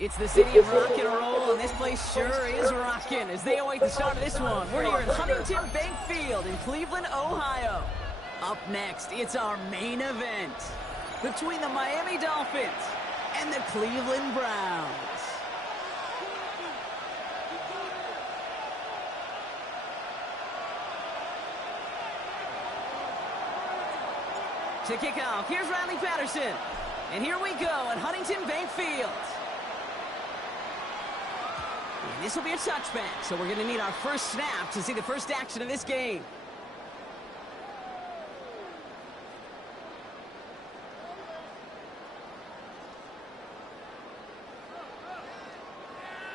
It's the city of rock and roll, and this place sure is rocking as they await the start of this one. We're here at Huntington Bank Field in Cleveland, Ohio. Up next, it's our main event between the Miami Dolphins and the Cleveland Browns. To kick off, here's Riley Patterson. And here we go at Huntington Bank Field. And this will be a touchback, so we're going to need our first snap to see the first action of this game.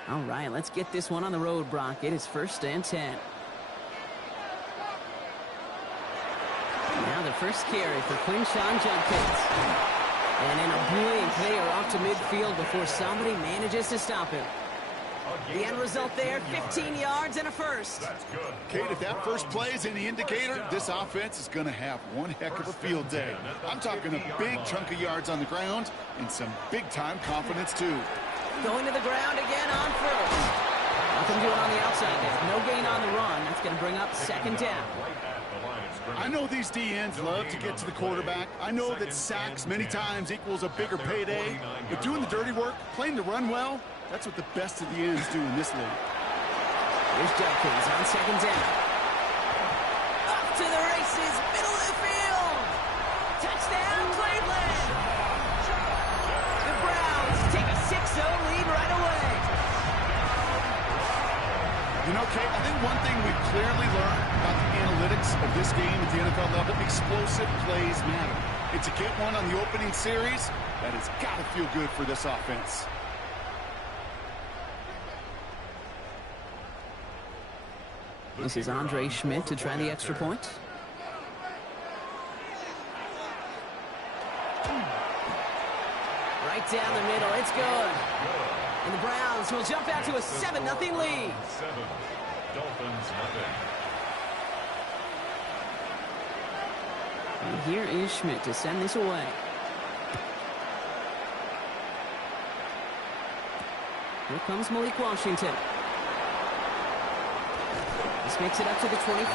All right, let's get this one on the road, Brock. It is 1st and 10. Now the first carry for Quinshawn Judkins. And in a blink, they are off to midfield before somebody manages to stop him. The end result there, 15 yards and a first. Kate, if that first play is any indicator, this offense is going to have one heck of a field day. I'm talking a big chunk of yards on the ground and some big-time confidence, too. Going to the ground again on first. Nothing doing on the outside there. No gain on the run. That's going to bring up 2nd down. I know these DNs love to get to the quarterback. I know that sacks many times equals a bigger payday. But doing the dirty work, playing to run well, that's what the best of the ends do in this league. Here's Judkins on 2nd down. Up to the races, middle of the field. Touchdown, Cleveland. The Browns take a 6-0 lead right away. You know, Kate, I think one thing we've clearly learned about the analytics of this game at the NFL level, explosive plays matter. And to get one on the opening series, that has got to feel good for this offense. This is Andre Schmidt to try the extra point. Right down the middle, it's good. And the Browns will jump out to a 7-0 lead. Dolphins nothing. And here is Schmidt to send this away. Here comes Malik Washington. This makes it up to the 25.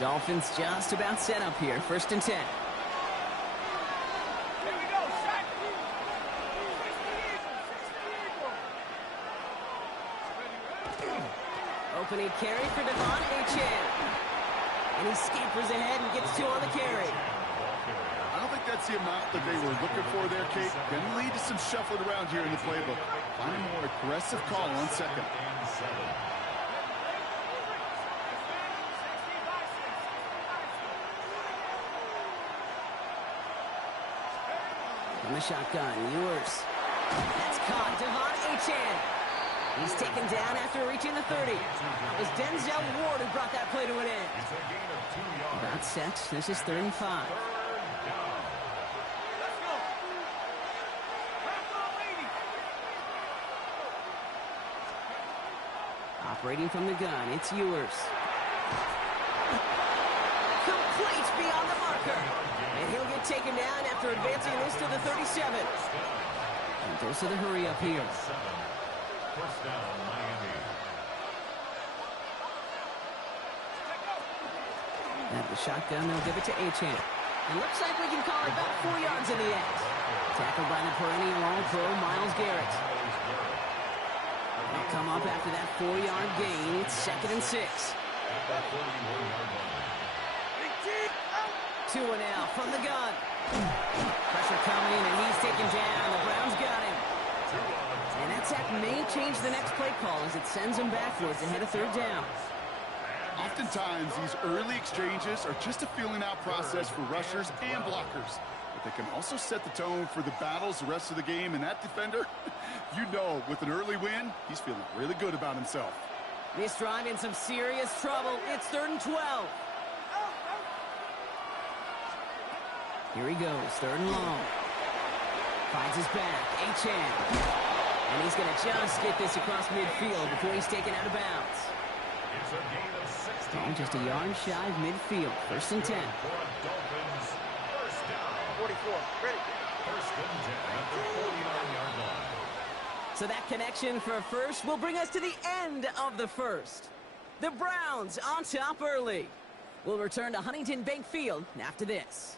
Dolphins just about set up here. 1st and 10. Opening carry for Devon Achane. And he scampers ahead and gets 2 on the carry. I don't think that's the amount that they were looking for there, Kate. Can lead to some shuffling around here in the playbook. Find a more aggressive call on 2nd. From the shotgun, Ewers. That's caught. Devon Achane. He's taken down after reaching the 30. That was Denzel Ward who brought that play to an end. About set. This is 3rd and 5. Operating from the gun, it's Ewers. Complete beyond the marker. And he'll get taken down after advancing this to the 37. And goes to the hurry up here. 1st down, Miami. At the shotgun, they'll give it to Achane. It looks like we can call it about 4 yards in the end. Tackled by the perennial All-Pro Myles Garrett. They'll come up after that 4-yard gain. It's 2nd and 6. 2 and out from the gun. Pressure coming, and he's taken down. The Browns got him. And that sack may change the next play call as it sends him backwards ahead of 3rd down. Oftentimes, these early exchanges are just a feeling-out process for rushers and blockers. But they can also set the tone for the battles the rest of the game. And that defender, you know, with an early win, he's feeling really good about himself. This drive in some serious trouble. It's 3rd and 12. Here he goes, 3rd and long. Finds his back, Achane. And he's going to just get this across midfield before he's taken out of bounds. It's a gain of 16. Oh, just a yard shy of midfield. 1st and 10. For Dolphins, first down. 44. Ready. First and 10 at the 49-yard line. So that connection for a first will bring us to the end of the first. The Browns on top early. We'll return to Huntington Bank Field after this.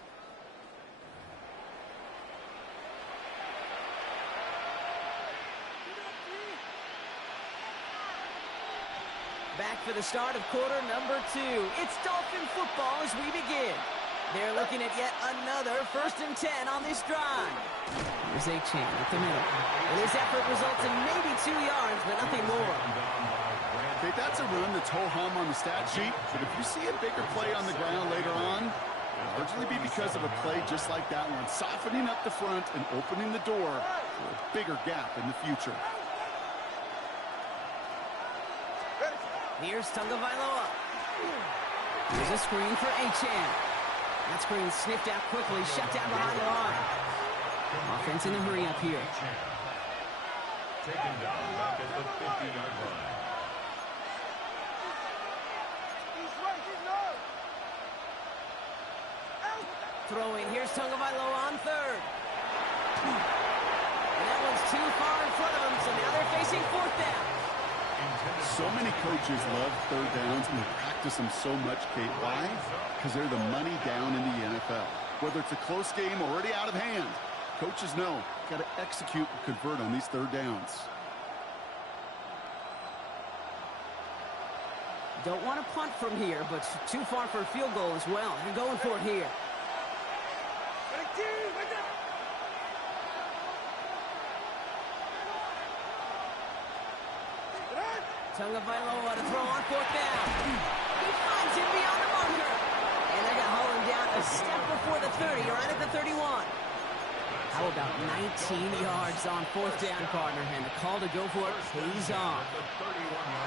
Back for the start of quarter number 2. It's Dolphin football as we begin. They're looking at yet another 1st and 10 on this drive. Here's Achane at the middle. And his effort results in maybe 2 yards, but nothing more. Okay, that's a run that's ho-hum on the stat sheet, but if you see a bigger play on the ground later on, it'll largely be because of a play just like that one, softening up the front and opening the door for a bigger gap in the future. Here's Tagovailoa. Here's a screen for Achane. That screen sniffed out quickly, shut down behind the line. Offense in a hurry up here. Taken down back at the 50-yard line. Throwing, here's Tagovailoa on 3rd. And that one's too far in front of him, so now they're facing 4th down. So many coaches love 3rd downs and they practice them so much, Kate. Why? Because they're the money down in the NFL. Whether it's a close game already out of hand, coaches know got to execute and convert on these 3rd downs. Don't want to punt from here, but too far for a field goal as well. They're going for it here. Tagovailoa to throw on 4th down. He finds him beyond the marker. And they're going to haul him down a step before the 30, right at the 31. How about 19 yards on 4th down, partner? And the call to go for it pays off.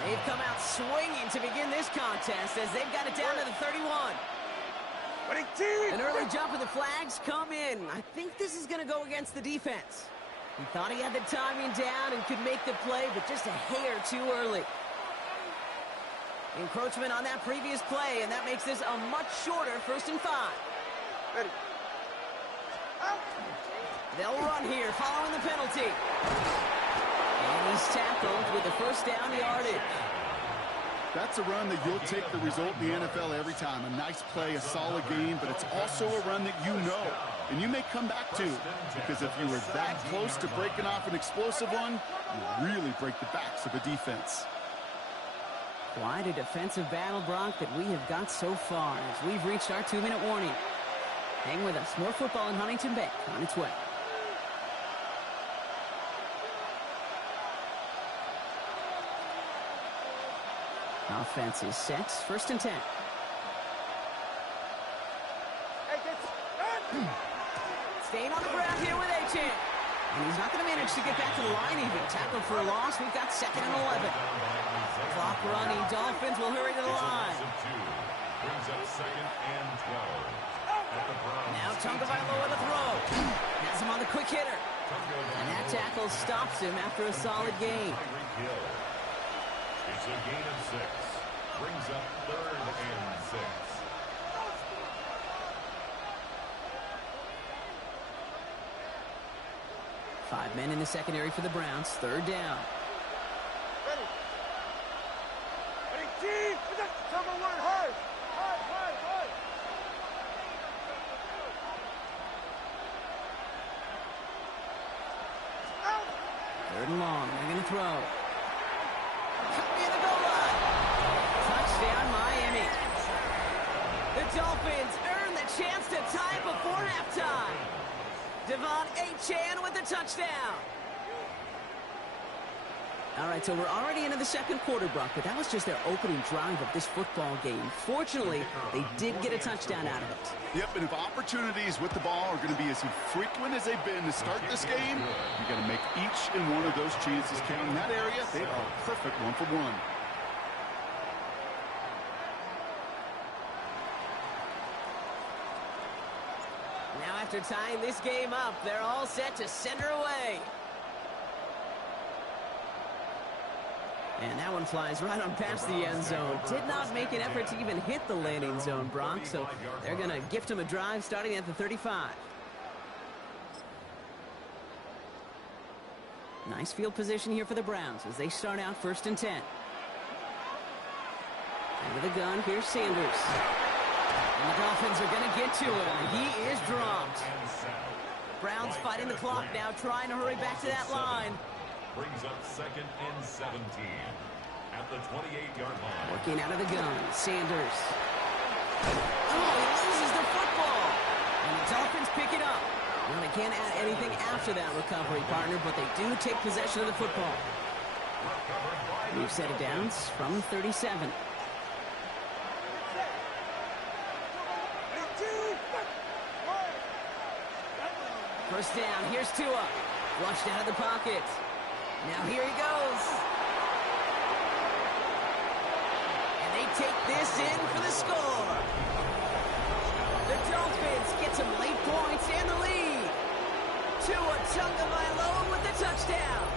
They've come out swinging to begin this contest as they've got it down to the 31. An early jump of the flags come in. I think this is going to go against the defense. He thought he had the timing down and could make the play, but just a hair too early. Encroachment on that previous play, and that makes this a much shorter 1st and 5. Ready. They'll run here following the penalty. And he's tackled with the 1st down yardage. That's a run that you'll take the result in the NFL every time. A nice play, a solid game, but it's also a run that you know and you may come back to, because if you were that close to breaking off an explosive one, you really break the backs of a defense. Quite a defensive battle, Brock, that we have got so far as we've reached our 2-minute warning. Hang with us. More football in Huntington Bank on its way. Offense is set. 1st and 10. Staying on the ground here with Achane. And he's not going to manage to get back to the line even. Tackled for a loss. We've got 2nd and 11. Clock running. Dolphins will hurry to the line. Brings up 2nd and 12. Now Tagovailoa to throw. Has him on the quick hitter. And that tackle stops him after a solid gain. It's a gain of 6. Brings up 3rd and 6. 5 men in the secondary for the Browns. 3rd down. Ready. Ready, team. Someone word hard. Hard. 3rd and long. They're going to throw. Cut near the goal line. Touchdown, Miami. The Dolphins earn the chance to tie before halftime. Devon Achane with the touchdown. All right, so we're already into the 2nd quarter, Brock, but that was just their opening drive of this football game. Fortunately, they did get a touchdown out of it. Yep, and if opportunities with the ball are going to be as frequent as they've been to start this game, you got to make each and one of those chances count. In that area, they are a perfect 1-for-1. Now after tying this game up, they're all set to send her away. And that one flies right on past the end zone. Did not make an effort to even hit the landing zone, Brock. So they're going to gift him a drive starting at the 35. Nice field position here for the Browns as they start out 1st and 10. Into the gun, here's Sanders. And the Dolphins are going to get to him. He is dropped. Browns fighting the clock now, trying to hurry back to that line. Brings up 2nd and 17 at the 28-yard line. Working out of the gun, Sanders. Oh, he loses the football. And the Dolphins pick it up. Well, they can't add anything after that recovery, partner, but they do take possession of the football. New set of downs from 37. First down, here's Tua. Flushed out of the pocket. Now here he goes. And they take this in for the score. The Dolphins get some late points and the lead. Tua Tagovailoa with the touchdown.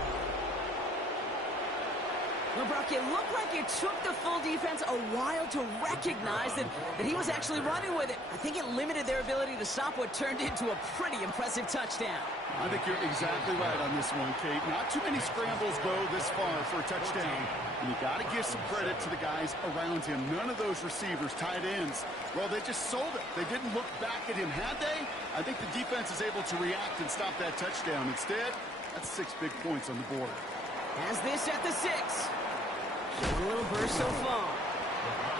Well, Brock, it looked like it took the full defense a while to recognize that he was actually running with it. I think it limited their ability to stop what turned into a pretty impressive touchdown. I think you're exactly right on this one, Kate. Not too many scrambles go this far for a touchdown. And you got to give some credit to the guys around him. None of those receivers, tight ends, well, they just sold it. They didn't look back at him, had they? I think the defense is able to react and stop that touchdown. Instead, that's 6 big points on the board. Has this at the 6. Showing a little burst so far.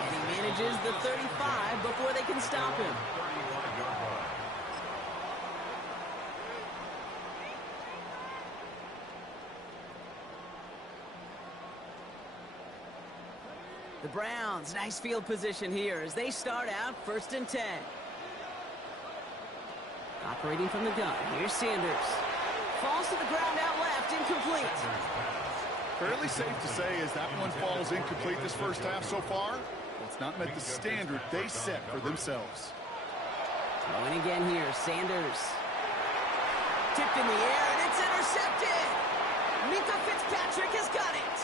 And he manages the 35 before they can stop him. The Browns, nice field position here as they start out 1st and 10. Operating from the gun, here's Sanders. Falls to the ground out left, incomplete. Fairly safe to say as that one falls incomplete this first half so far, it's not met the standard they set for themselves. Throwing again here, Sanders. Tipped in the air, and it's intercepted. Minka Fitzpatrick has got it.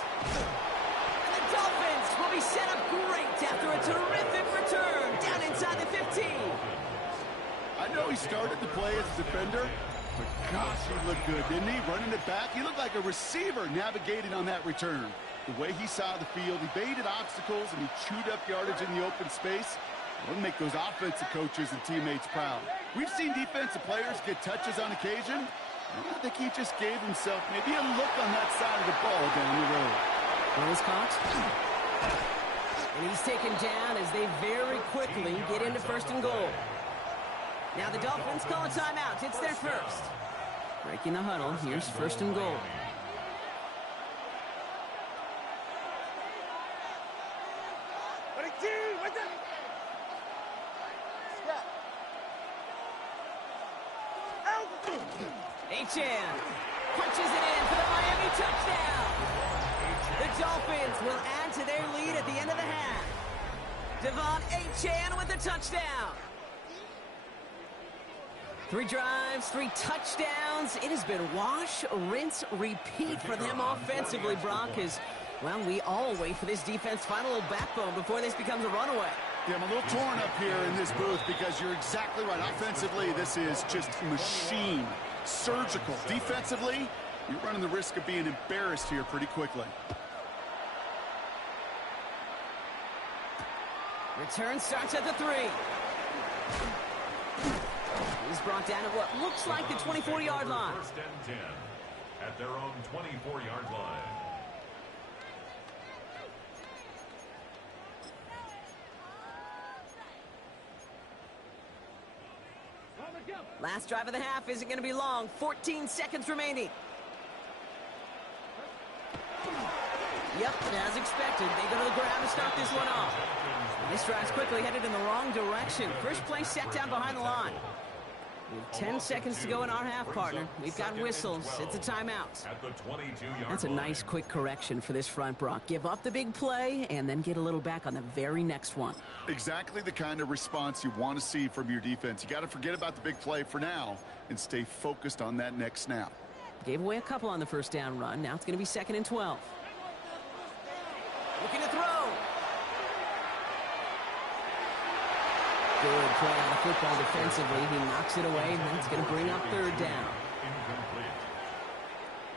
And the Dolphins will be set up great after a terrific return down inside the 15. I know he started the play as a defender, but gosh, he looked good, didn't he? Running it back, he looked like a receiver navigating on that return. The way he saw the field, he baited obstacles, and he chewed up yardage in the open space. It'll make those offensive coaches and teammates proud. We've seen defensive players get touches on occasion. I think he just gave himself maybe a look on that side of the ball down the road. Well, was caught. And he's taken down as they very quickly get into 1st and goal. Now the Dolphins call a timeout. It's their first. Breaking the huddle. Here's 1st and goal. Achan punches it in for the Miami touchdown. The Dolphins will add to their lead at the end of the half. Devon Achan with the touchdown. 3 drives, 3 touchdowns. It has been wash, rinse, repeat for them offensively, Brock, as, well, we all wait for this defense to find a little backbone before this becomes a runaway. Yeah, I'm a little torn up here in this booth because you're exactly right. Offensively, this is just machine, surgical. Defensively, you're running the risk of being embarrassed here pretty quickly. Return starts at the 3. He's brought down at what looks like the 24-yard line. 1st and 10 at their own 24-yard line. Last drive of the half isn't going to be long. 14 seconds remaining. Yep, as expected, they go to the ground to start this one off. And this drive's quickly headed in the wrong direction. First play set down behind the line. We have 10 seconds to go in our half, partner. We've got whistles. It's a timeout. That's a nice quick correction for this front, Brock. Give up the big play and then get a little back on the very next one. Exactly the kind of response you want to see from your defense. You got to forget about the big play for now and stay focused on that next snap. Gave away a couple on the first down run. Now it's going to be 2nd and 12. Looking to throw. Good play on the football defensively. He knocks it away, and that's going to bring up third down. Incomplete.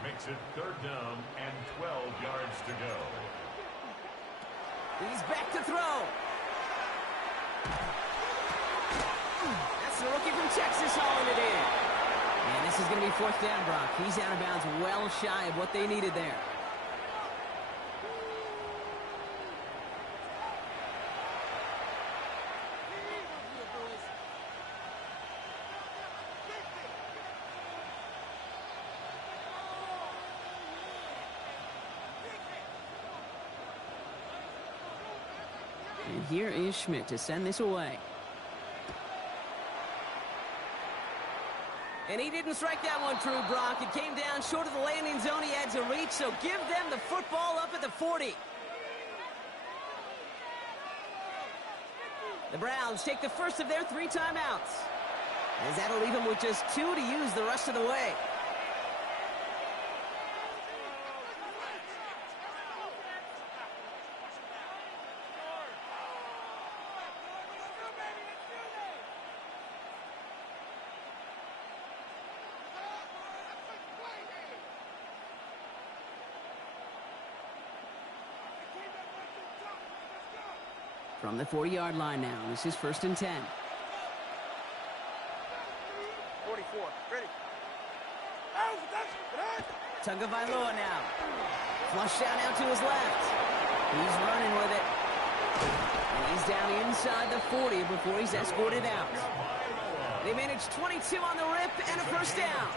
Makes it third down and 12 yards to go. He's back to throw. That's the rookie from Texas hauling it in. And this is going to be fourth down, Brock. He's out of bounds well shy of what they needed there. And here is Schmidt to send this away. And he didn't strike that one true, Brock. It came down short of the landing zone. He had to reach, so give them the football up at the 40. The Browns take the first of their 3 timeouts, as that'll leave them with just 2 to use the rest of the way. From the 40-yard line now, this is first and 10. 44, ready. Tagovailoa now. Flush out to his left. He's running with it. And he's down inside the 40 before he's escorted out. They managed 22 on the rip and a first down.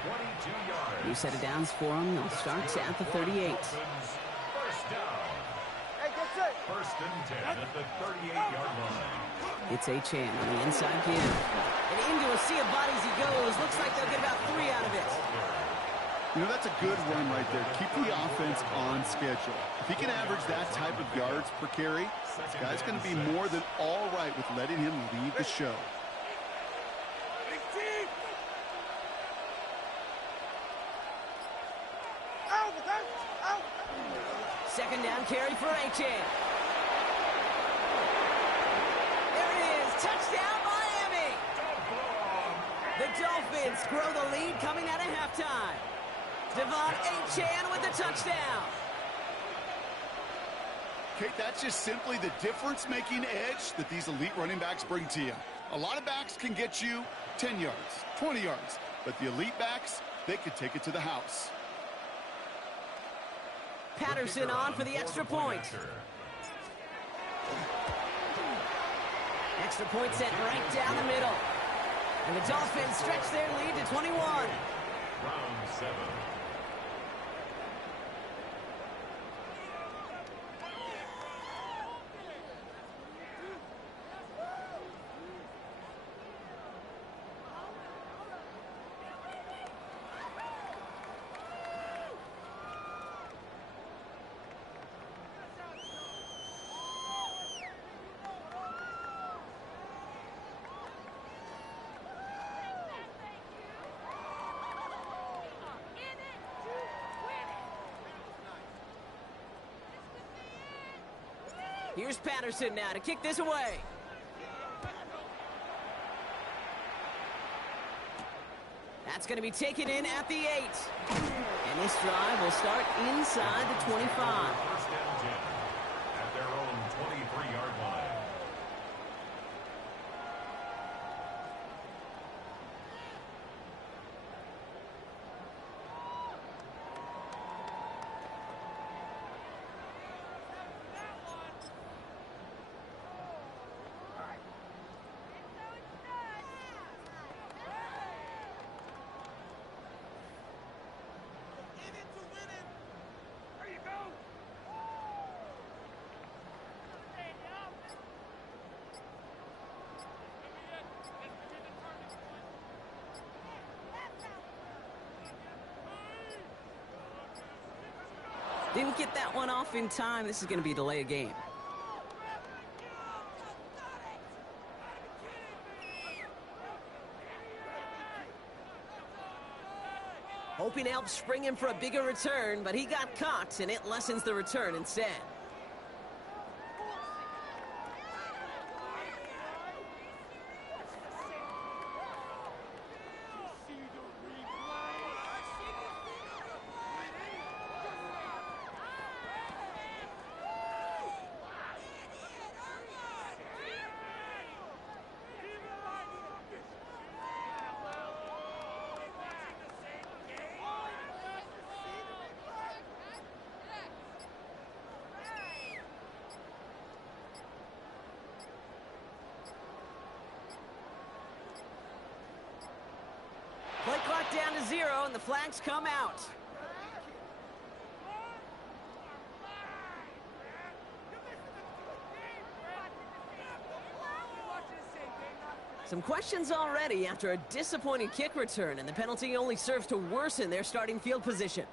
New set of downs for him. They'll start at the 38. First down. Hey, get set. First and 10 at the 38-yard line. It's Achane on the inside give. And into a sea of bodies he goes. Looks like they'll get about 3 out of it. You know, that's a good run right there. Keep the offense on schedule. If he can average that type of yards per carry, this guy's going to be more than all right with letting him lead the show. Second down carry for Achane. There it is. Touchdown, Miami. The Dolphins grow the lead coming out of halftime. Devon Achane with the touchdown. Kate, that's just simply the difference-making edge that these elite running backs bring to you. A lot of backs can get you 10 yards, 20 yards, but the elite backs, they could take it to the house. Patterson on for the extra point. Extra point set right down the middle. And the Dolphins stretch their lead to 21. Round 7. Here's Patterson now to kick this away. That's going to be taken in at the 8. And this drive will start inside the 25. First and 10 at their own 23-yard line. Didn't get that one off in time. This is going to be a delay of game. Hoping to help spring him for a bigger return, but he got caught, and it lessens the return instead. down to 0, and the flags come out. Some questions already after a disappointing kick return, and the penalty only serves to worsen their starting field position.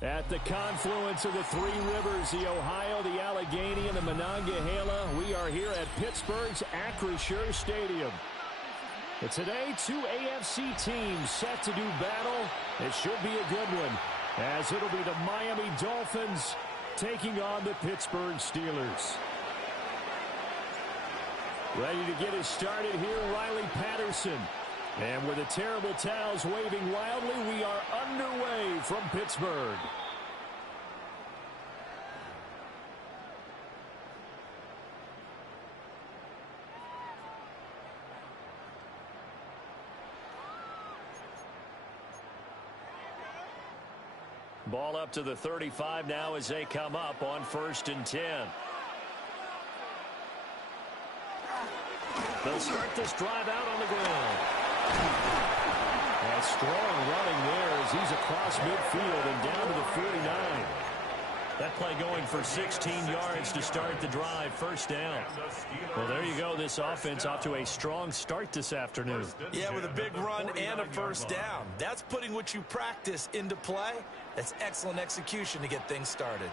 At the confluence of the three rivers, the Ohio, the Allegheny, and the Monongahela, we are here at Pittsburgh's Acrisure Stadium. But today, two AFC teams set to do battle. It should be a good one, as it'll be the Miami Dolphins taking on the Pittsburgh Steelers. Ready to get us started here, Riley Patterson. And with the terrible towels waving wildly, we are underway from Pittsburgh. Ball up to the 35 now as they come up on 1st and 10. They'll start this drive out on the ground. A strong running there as he's across midfield and down to the 49. That play going for 16 yards to start the drive. First down. Well, there you go. This offense off to a strong start this afternoon. Yeah, with a big run and a first down. That's putting what you practice into play. That's excellent execution to get things started.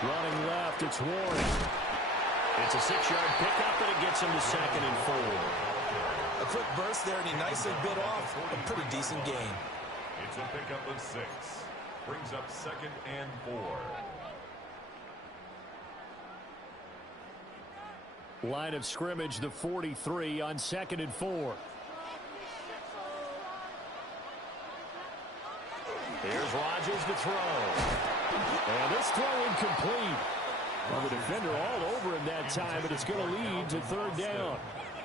Running left, it's Warren. It's a 6-yard pickup, and it gets him to 2nd and 4. A quick burst there, and he nicely bit off a pretty decent gain. It's a pickup of 6. Brings up 2nd and 4. Line of scrimmage, the 43 on 2nd and 4. Here's Rodgers to throw. And this throw incomplete. Well, the defender all over him that time, but it's going to lead to 3rd down.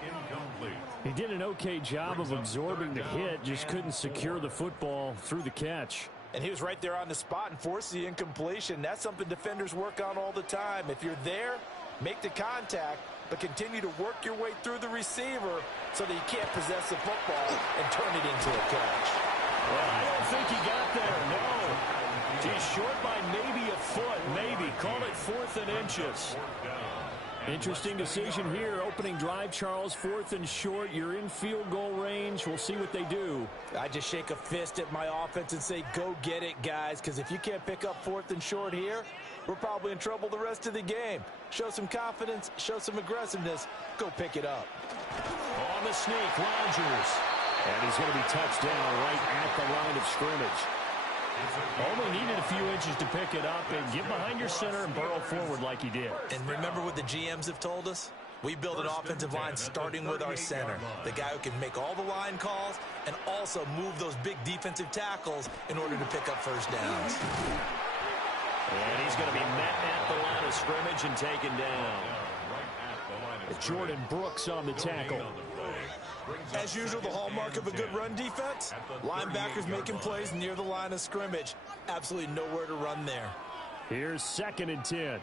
Incomplete. He did an okay job of absorbing the hit, just couldn't secure the football through the catch. And he was right there on the spot and forced the incompletion. That's something defenders work on all the time. If you're there, make the contact, but continue to work your way through the receiver so that you can't possess the football and turn it into a catch. Well, I don't think he got there, no. He's short by maybe a foot, maybe. Call it 4th and inches. Interesting decision here. Opening drive, Charles, 4th and short. You're in field goal range. We'll see what they do. I just shake a fist at my offense and say, go get it, guys, because if you can't pick up 4th and short here, we're probably in trouble the rest of the game. Show some confidence, show some aggressiveness, go pick it up. On the sneak, Rodgers. And he's going to be touched down right at the line of scrimmage. Only needed a few inches to pick it up and get behind your center and burrow forward like he did. And remember what the GMs have told us? We build an offensive line starting with our center, the guy who can make all the line calls and also move those big defensive tackles in order to pick up first downs. And he's going to be met at the line of scrimmage and taken down. Jordan Brooks on the tackle. As usual, the hallmark of a good run defense, linebackers making plays near the line of scrimmage. Absolutely nowhere to run there. Here's 2nd and 10.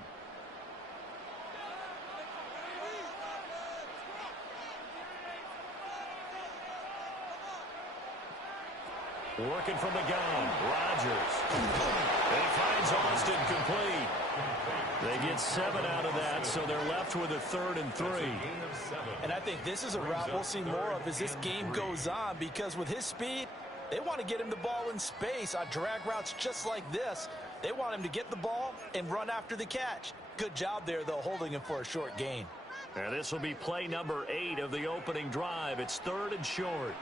Working from the gun, Rodgers. And he finds Austin complete. They get 7 out of that, so they're left with a 3rd and 3. And I think this is a route we'll see more of as this game goes on, because with his speed, they want to get him the ball in space on drag routes just like this. They want him to get the ball and run after the catch. Good job there, though, holding him for a short gain. And this will be play number 8 of the opening drive. It's 3rd and short.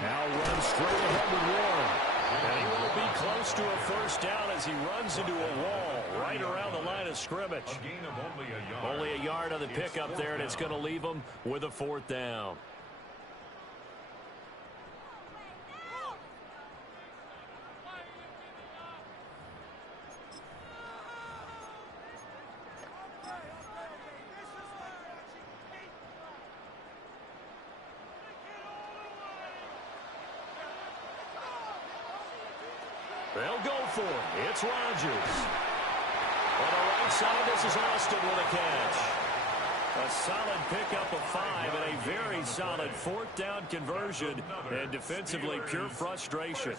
Now runs straight ahead with Warren. And he won't be close to a first down as he runs into a wall right around the line of scrimmage. A gain of only a yard. Only a yard on the pickup there, and it's going to leave him with a 4th down. They'll go for it. It's Rodgers. On the right side, this is Austin with a catch. A solid pickup of 5 and a very solid 4th down conversion. And defensively, pure frustration.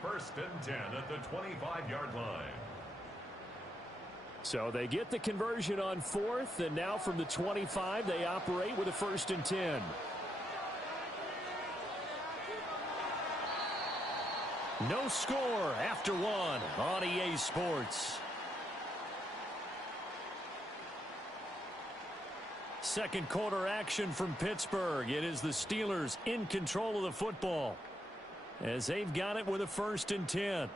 First and 10 at the 25-yard line. So they get the conversion on 4th, and now from the 25, they operate with a 1st and 10. No score after 1 on EA Sports. Second quarter action from Pittsburgh. It is the Steelers in control of the football as they've got it with a 1st and 10.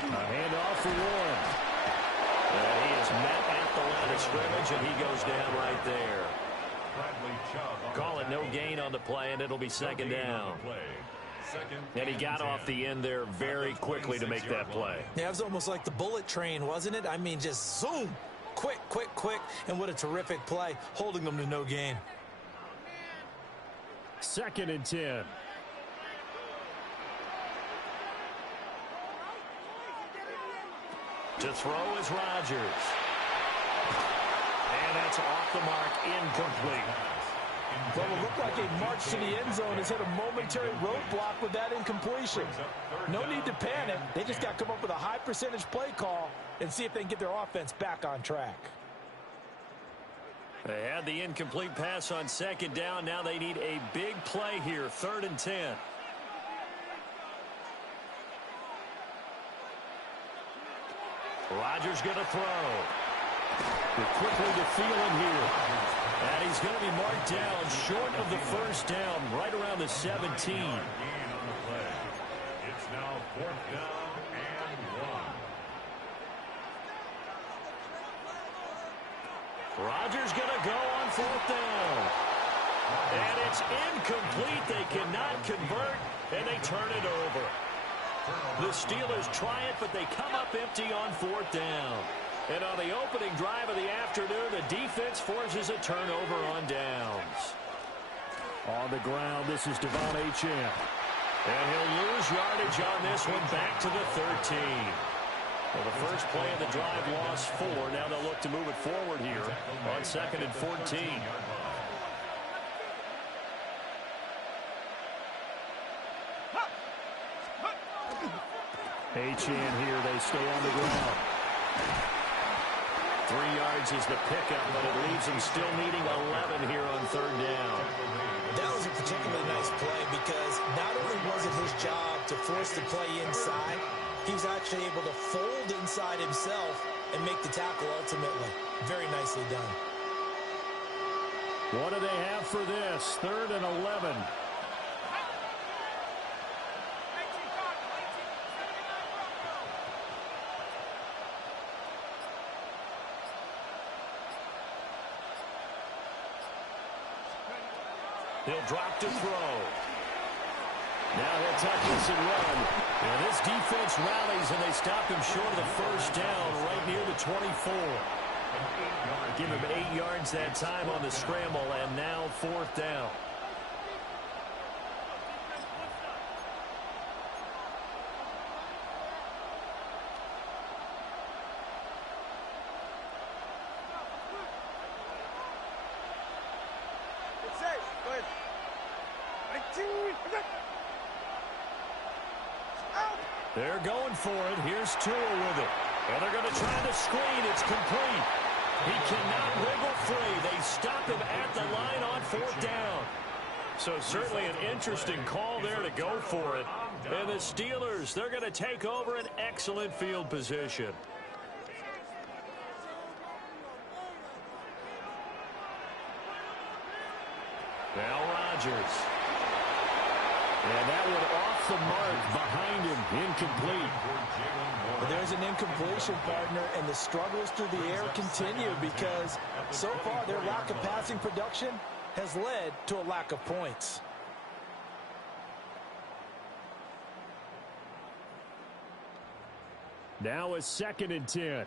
A handoff for Warren. And he is met at the line of scrimmage, and he goes down right there. Call it no gain on the play, and it'll be 2nd down. And he got off the end there very quickly to make that play. Yeah, it was almost like the bullet train, wasn't it? I mean, just zoom. Quick, quick, quick. And what a terrific play, holding them to no gain. 2nd and 10. To throw is Rodgers. And that's off the mark, incomplete. Well, it looked like a march to the end zone has hit a momentary roadblock with that incompletion. No need to panic. They just got to come up with a high percentage play call and see if they can get their offense back on track. They had the incomplete pass on 2nd down. Now they need a big play here, 3rd and 10. Rodgers going to throw. They're quickly to Thielen here. And he's going to be marked down short of the 1st down, right around the 17. It's now 4th down and 1. Rodgers going to go on 4th down. And it's incomplete. They cannot convert, and they turn it over. The Steelers try it, but they come up empty on 4th down. And on the opening drive of the afternoon, the defense forces a turnover on downs. On the ground, this is Devon Achane. And he'll lose yardage on this one back to the 13. Well, the first play of the drive lost 4. Now they'll look to move it forward here on 2nd and 14. Achane here, they stay on the ground. 3 yards is the pickup, but it leaves him still needing 11 here on 3rd down. That was a particularly nice play because not only was it his job to force the play inside, he was actually able to fold inside himself and make the tackle ultimately. Very nicely done. What do they have for this? 3rd and 11. He'll drop to throw. Now he'll tuck this and run. And this defense rallies, and they stop him short of the 1st down right near the 24. Give him 8 yards that time on the scramble, and now 4th down. They're going for it. Here's Tua with it. And they're going to try the screen. It's complete. He cannot wiggle free. They stop him at the line on 4th down. So certainly an interesting call there to go for it. And the Steelers, they're going to take over an excellent field position. Now Rodgers. And that one off the mark behind him, incomplete. But there's an incompletion, partner, and the struggles through the air continue because so far their lack of passing production has led to a lack of points. Now a 2nd and 10.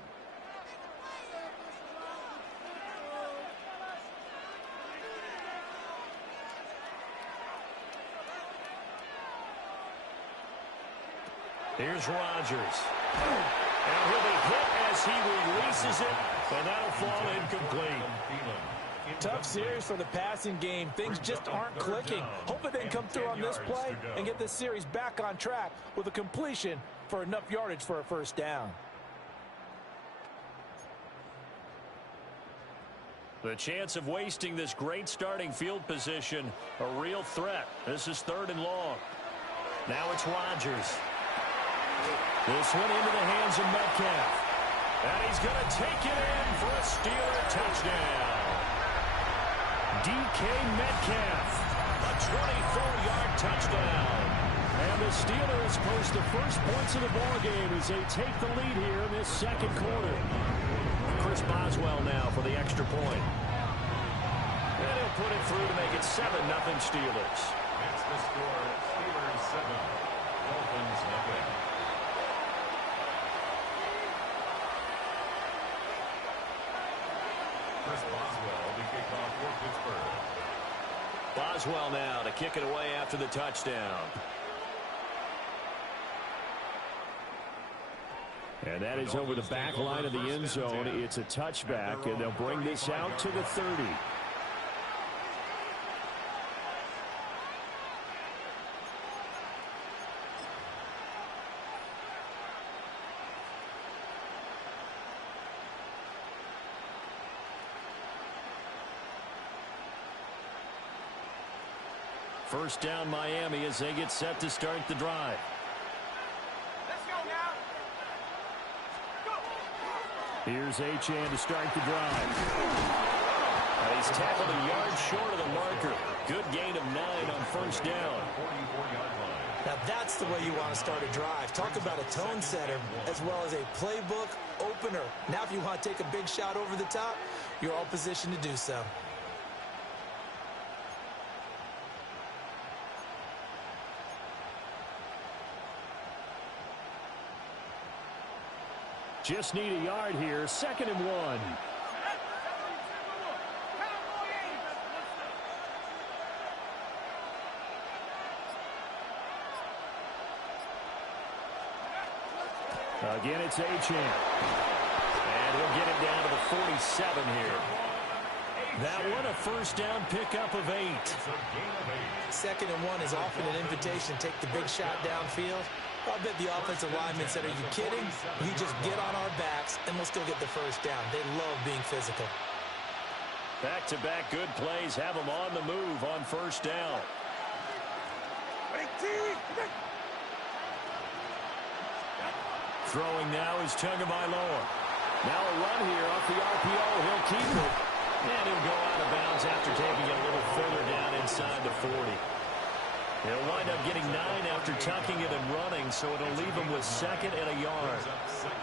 Here's Rodgers. And he'll be hit as he releases it, and that'll fall incomplete. Tough series for the passing game. Things just aren't clicking. Hoping they can come through on this play and get this series back on track with a completion for enough yardage for a 1st down. The chance of wasting this great starting field position, a real threat. This is 3rd and long. Now it's Rodgers. This one into the hands of Metcalf. And he's going to take it in for a Steeler touchdown. DK Metcalf, a 24-yard touchdown. And the Steelers post the first points of the ballgame as they take the lead here in this 2nd quarter. Chris Boswell now for the extra point. And he'll put it through to make it 7-0 Steelers. The score, Steelers 7, Dolphins nothing. Chris Boswell to kick off for Pittsburgh. Boswell now to kick it away after the touchdown. And that is over the back line of the end zone. It's a touchback, and they'll bring this out to the 30. First down, Miami, as they get set to start the drive. Let's go now. Here's Achane to start the drive. He's tackled a yard short of the marker. Good gain of 9 on first down. Now that's the way you want to start a drive. Talk about a tone setter as well as a playbook opener. Now if you want to take a big shot over the top, you're all positioned to do so. Just need a yard here. 2nd and 1. Again, it's Achane. And he'll get it down to the 47 here. That one, a first down pickup of 8. 2nd and 1 is often an invitation. Take the big shot downfield. I bet the offensive linemen said, are you kidding? You just get on our backs, and we'll still get the first down. They love being physical. Back-to-back good plays have them on the move on first down. Throwing now is Tagovailoa. Now a run here off the RPO. He'll keep it. And he'll go out of bounds after taking it a little further down inside the 40. He'll wind up getting 9 after tucking it and running, so it'll leave him with 2nd and a yard.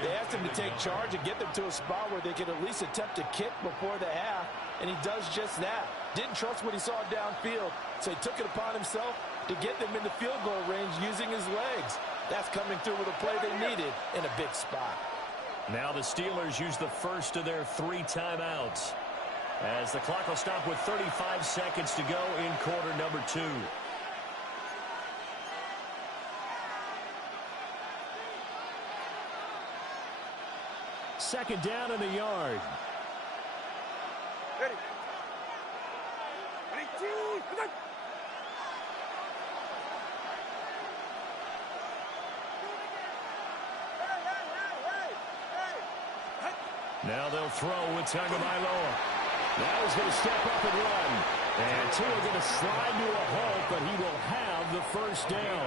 They asked him to take charge and get them to a spot where they could at least attempt to kick before the half, and he does just that. Didn't trust what he saw downfield, so he took it upon himself to get them into field goal range using his legs. That's coming through with a play they needed in a big spot. Now the Steelers use the first of their 3 timeouts, as the clock will stop with 35 seconds to go in quarter number 2. Second down in the yard. Ready. Now they'll throw with Tagovailoa. Now he's going to step up and run. And Tua going to slide to a halt, but he will have the first down. 9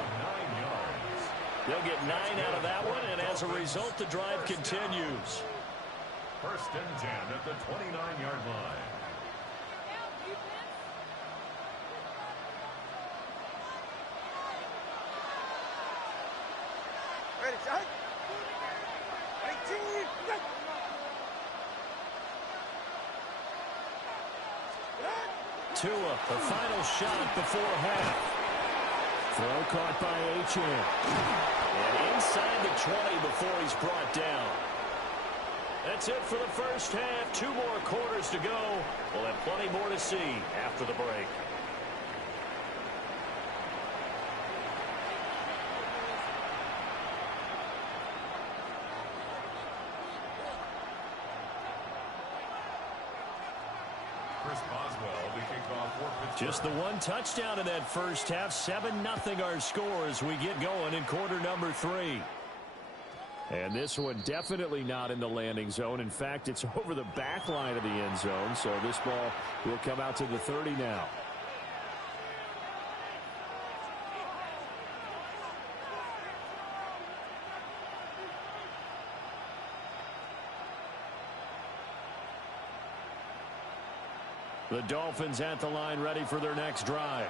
yards. They'll get 9 out of that one, and as a result, the drive continues. First and 10 at the 29-yard line. Ready, shot. Tua, the final shot before half. Throw caught by Achane. And inside the 20 before he's brought down. That's it for the first half. 2 more quarters to go. We'll have plenty more to see after the break. Chris Boswell to kick off for Pittsburgh. Just the 1 touchdown in that first half. 7-0 our score as we get going in quarter number 3. And this one definitely not in the landing zone. In fact, it's over the back line of the end zone. So this ball will come out to the 30 now. The Dolphins at the line ready for their next drive.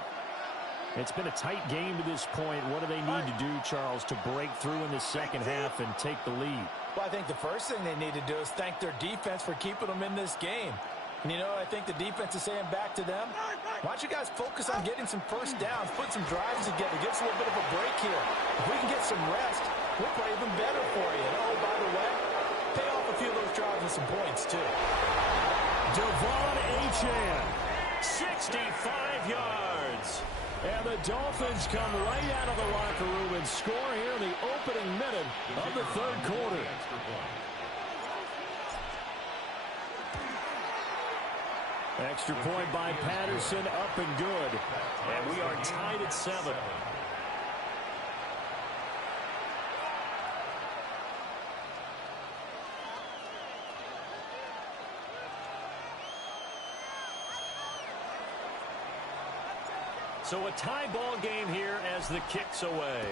It's been a tight game to this point. What do they need to do, Charles, to break through in the second half and take the lead? Well, I think the first thing they need to do is thank their defense for keeping them in this game. And you know, I think the defense is saying back to them, why don't you guys focus on getting some first downs, put some drives together, give us a little bit of a break here. If we can get some rest, we'll play even better for you. And oh, by the way, pay off a few of those drives with some points, too. Devon Achane, 65 yards. And the Dolphins come right out of the locker room and score here in the opening minute of the third quarter. Extra point by Patterson, up and good. And we are tied at 7. So a tie ball game here as the kick's away.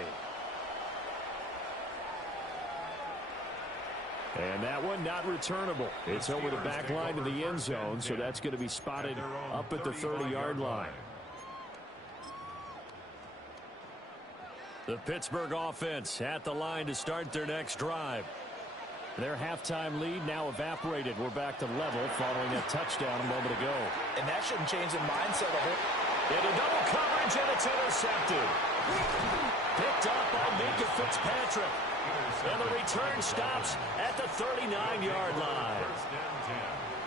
And that one not returnable. It's over the back line to the end zone, so that's going to be spotted up at the 30-yard line. The Pittsburgh offense at the line to start their next drive. Their halftime lead now evaporated. We're back to level following a touchdown a moment ago. And that shouldn't change the mindset of it. Into double coverage, and it's intercepted. Picked up by Minka Fitzpatrick. And the return stops at the 39-yard line.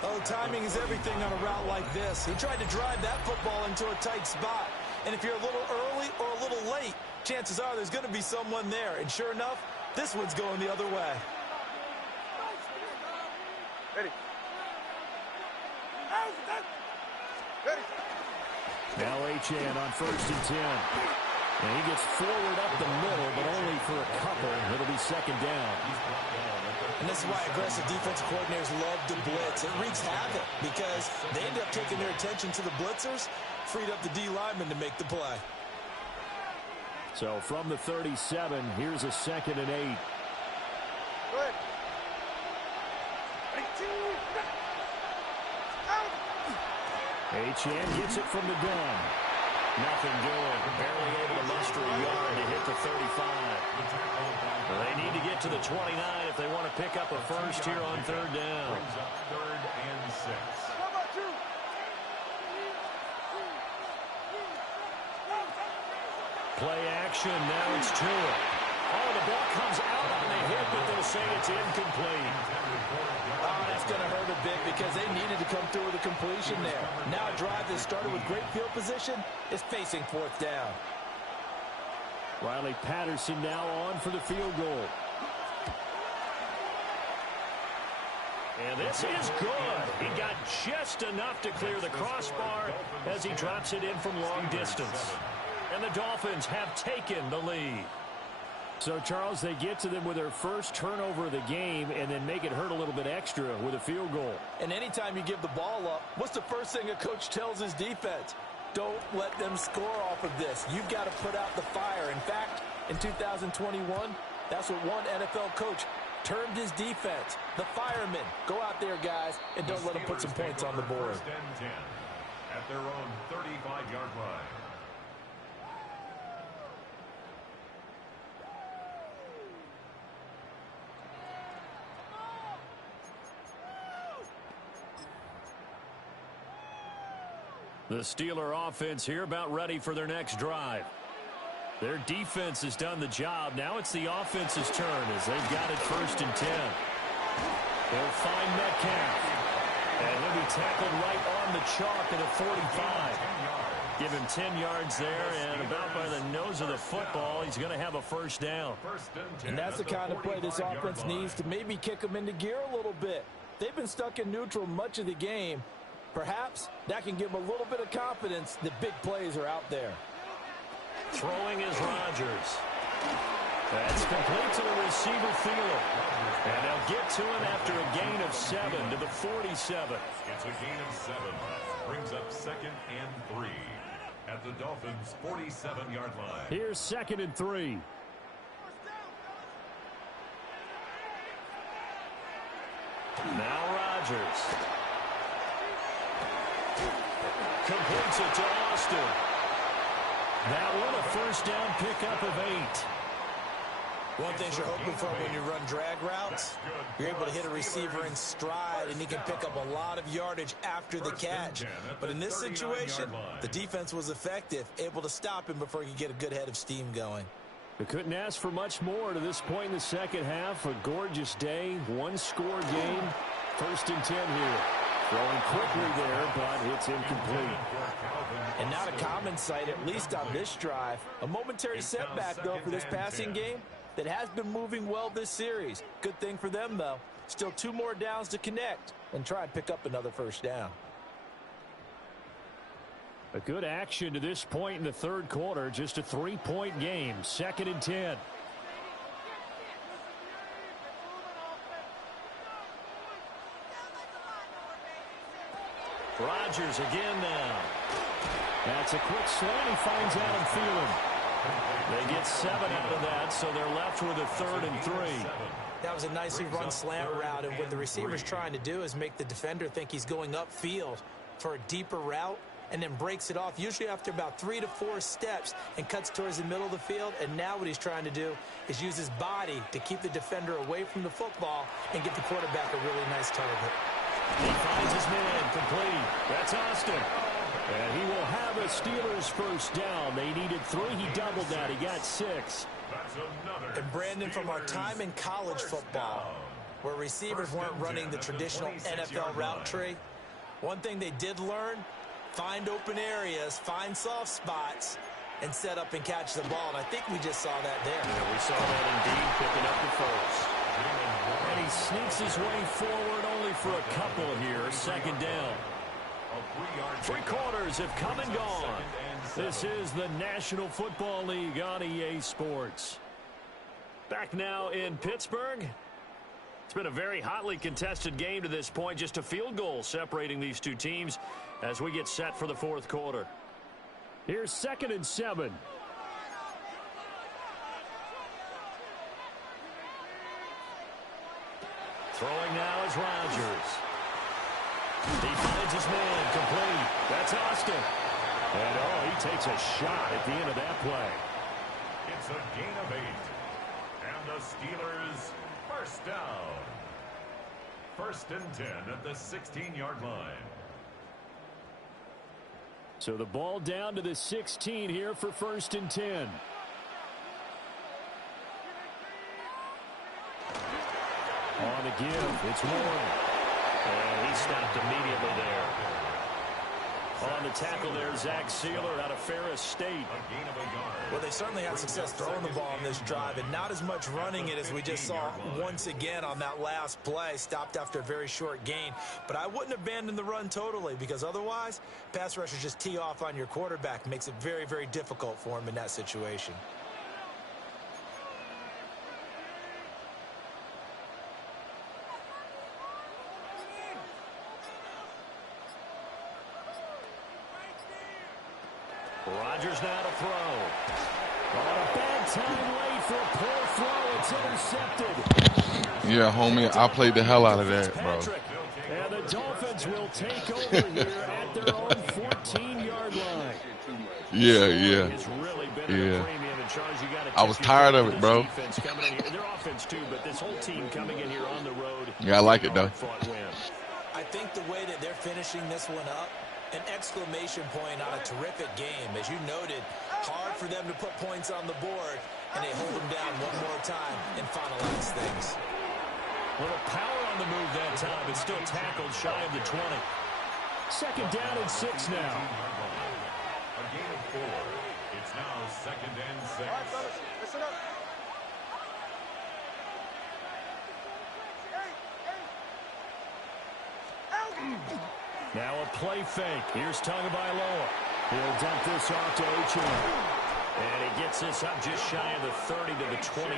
Oh, timing is everything on a route like this. He tried to drive that football into a tight spot. And if you're a little early or a little late, chances are there's going to be someone there. And sure enough, this one's going the other way. Ready. Now Achane on 1st and 10. And he gets forward up the middle, but only for a couple. It'll be second down. And this is why aggressive defensive coordinators love to blitz. It wreaks havoc because they end up taking their attention to the blitzers, freed up the D lineman to make the play. So from the 37, here's a 2nd and 8. Good. Achane gets it from the gun. Nothing doing. Barely able to muster a yard to hit the 35. Well, they need to get to the 29 if they want to pick up a first here on 3rd down. Brings up 3rd and 6. Play action. Now it's Tua. Oh, the ball comes out on the hit, but they'll say it's incomplete. Oh, that's going to hurt a bit because they needed to come through with a completion there. Now a drive that started with great field position is facing 4th down. Riley Patterson now on for the field goal. And this is good. He got just enough to clear the crossbar as he drops it in from long distance. And the Dolphins have taken the lead. So, Charles, they get to them with their first turnover of the game and then make it hurt a little bit extra with a field goal. And anytime you give the ball up, what's the first thing a coach tells his defense? Don't let them score off of this. You've got to put out the fire. In fact, in 2021, that's what one NFL coach termed his defense. The firemen. Go out there, guys, and don't let them put some points on the board. 1st and 10 at their own 35-yard line. The Steeler offense here about ready for their next drive. Their defense has done the job. Now it's the offense's turn as they've got it 1st and 10. They'll find Metcalf. And he'll be tackled right on the chalk at the 45. Give him 10 yards there, and about by the nose of the football, he's going to have a first down. And that's the kind of play this offense needs to maybe kick them into gear a little bit. They've been stuck in neutral much of the game. Perhaps that can give them a little bit of confidence that big plays are out there. Throwing is Rodgers. That's complete to the receiver Thielen. And they'll get to him after a gain of 7 to the 47. It's a gain of 7. Brings up 2nd and 3 at the Dolphins' 47-yard line. Here's 2nd and 3. Now Rodgers. Completes it to Austin. That one a first down pickup of 8. One thing you're hoping for when you run drag routes, you're able to hit a receiver in stride, and he can pick up a lot of yardage after the catch. But in this situation, the defense was effective, able to stop him before he could get a good head of steam going. We couldn't ask for much more to this point in the second half. A gorgeous day, one-score game. 1st and 10 here. Throwing quickly there, but it's incomplete. And not a common sight, at least on this drive. A momentary setback, though, for this passing game that has been moving well this series. Good thing for them, though. Still 2 more downs to connect and try and pick up another first down. A good action to this point in the 3rd quarter. Just a 3-point game. 2nd and 10. Rodgers again now. That's a quick slant. He finds Adam Thielen. They get 7 out of that, so they're left with a 3rd and 3. That was a nicely run slant route, and what the receiver's trying to do is make the defender think he's going upfield for a deeper route, and then breaks it off, usually after about 3 to 4 steps, and cuts towards the middle of the field. And now what he's trying to do is use his body to keep the defender away from the football and get the quarterback a really nice target. He finds his man complete. That's Austin. And he will have a Steelers first down. They needed 3. He doubled that. He got 6. And Brandon, from our time in college football, where receivers weren't running the traditional NFL route tree, one thing they did learn, find open areas, find soft spots, and set up and catch the ball. And I think we just saw that there. Yeah, we saw that indeed, picking up the first. And he sneaks his way forward only for a couple here. 2nd down. 3 quarters have come and gone. This is the National Football League on EA Sports. Back now in Pittsburgh. It's been a very hotly contested game to this point. Just a field goal separating these two teams as we get set for the 4th quarter. Here's 2nd and 7. Throwing now is Rodgers. He finds his man complete. That's Austin. And he takes a shot at the end of that play. It's a gain of 8. And the Steelers first down. 1st and 10 at the 16-yard line. So the ball down to the 16 here for 1st and 10. On the give, it's Warren. And he stopped immediately there. On the tackle there, Zach Sealer out of Ferris State. Well, they certainly had success throwing the ball on this drive, and not as much running it as we just saw once again on that last play. Stopped after a very short gain. But I wouldn't abandon the run totally, because otherwise, pass rushers just tee off on your quarterback. Makes it very, very difficult for him in that situation. Rodgers now to throw. On a bad time late for a poor throw. It's intercepted. Yeah, homie, I played the hell out of that, bro. And the Dolphins will take over here at their own 14-yard line. Yeah. I was tired of it, bro. Their offense too, but this whole team coming in here on the road. Yeah, I like it though. I think the way that they're finishing this one up, an exclamation point on a terrific game. As you noted, hard for them to put points on the board, and they hold them down one more time and finalize things. A little power on the move that time, but still tackled shy of the 20. 2nd down and 6 now. A gain of 4. It's now 2nd and 6. All right, fellas, listen up. Now a play fake. Here's Tagovailoa. He'll dump this off to H.M. And he gets this up just shy of the 30 to the 29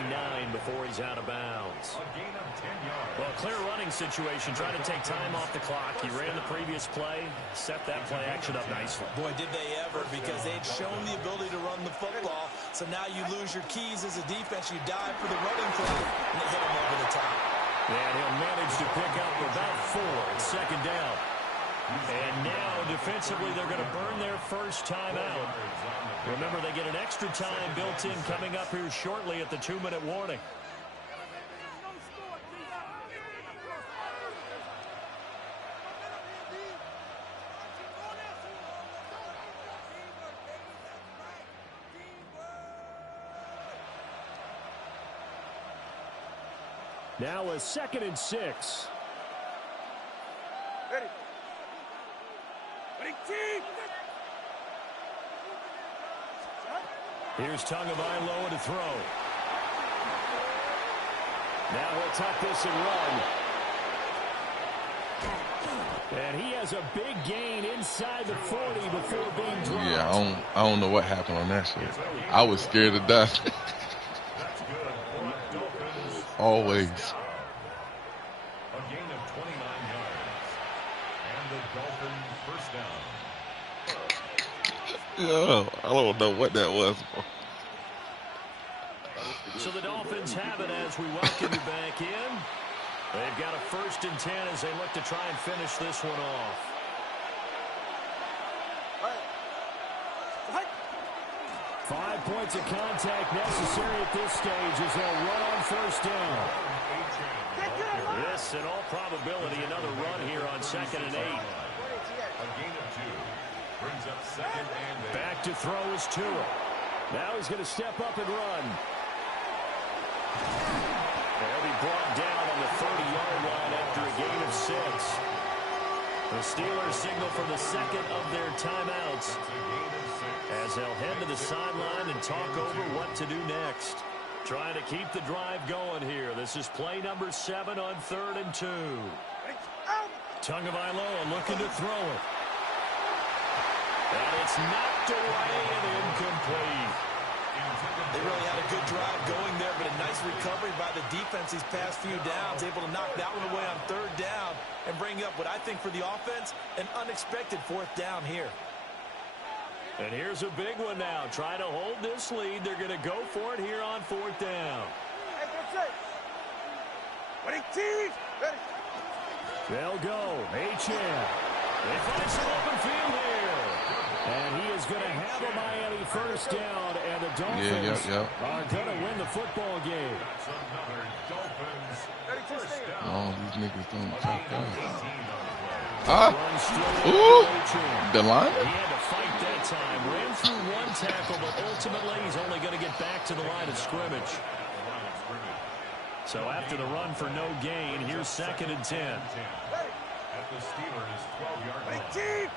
before he's out of bounds. A gain of 10 yards. Well, clear running situation, trying to take time off the clock. He ran the previous play, set that play action up nicely. Boy, did they ever, because they'd shown the ability to run the football. So now you lose your keys as a defense. You dive for the running play, and they hit him over the top. And he'll manage to pick up about 4 at 2nd down. And now, defensively, they're going to burn their first timeout. Remember, they get an extra time built in coming up here shortly at the 2-minute warning. Now a 2nd and 6. Ready. Ready, team. Here's Tagovailoa to throw. Now he'll tuck this and run. And he has a big gain inside the 40 before being dropped. Yeah, I don't know what happened on that shit. I was scared to death. Always. A gain of 29 yards. And the Dolphins first down. Yeah, I don't know what that was. So the Dolphins have it as we welcome you back in. They've got a 1st and 10 as they look to try and finish this one off. 5 points of contact necessary at this stage as they'll run on 1st down. This, in all probability, another run here on 2nd and 8. A gain of 2. Brings up 2nd and 8. Back to throw is Tua. Now he's going to step up and run. They'll be brought down on the 30-yard line after a gain of 6. The Steelers signal for the 2nd of their timeouts as they'll head to the sideline and talk over what to do next. Trying to keep the drive going here. This is play number 7 on 3rd and 2. Tagovailoa looking to throw it. And it's knocked away and incomplete. They really had a good drive going there, but a nice recovery by the defense these past few downs. Able to knock that one away on 3rd down and bring up what I think for the offense, an unexpected 4th down here. And here's a big one now. Trying to hold this lead. They're going to go for it here on 4th down. Hey, that's it. Ready, team. Ready. They'll go. Achane. They find some open field here. And he is going to have a Miami 1st down. And the Dolphins are going to win the football game. That's another Dolphins Ready, first down. Oh, these niggas don't talk that. 18 on the play. Runs straight Ooh, into Achane. the line? He had to fight that time. Ran through one tackle, but ultimately he's only going to get back to the line of scrimmage. So after the run for no gain, here's 2nd and 10. At the Steelers' 12-yard line. Team.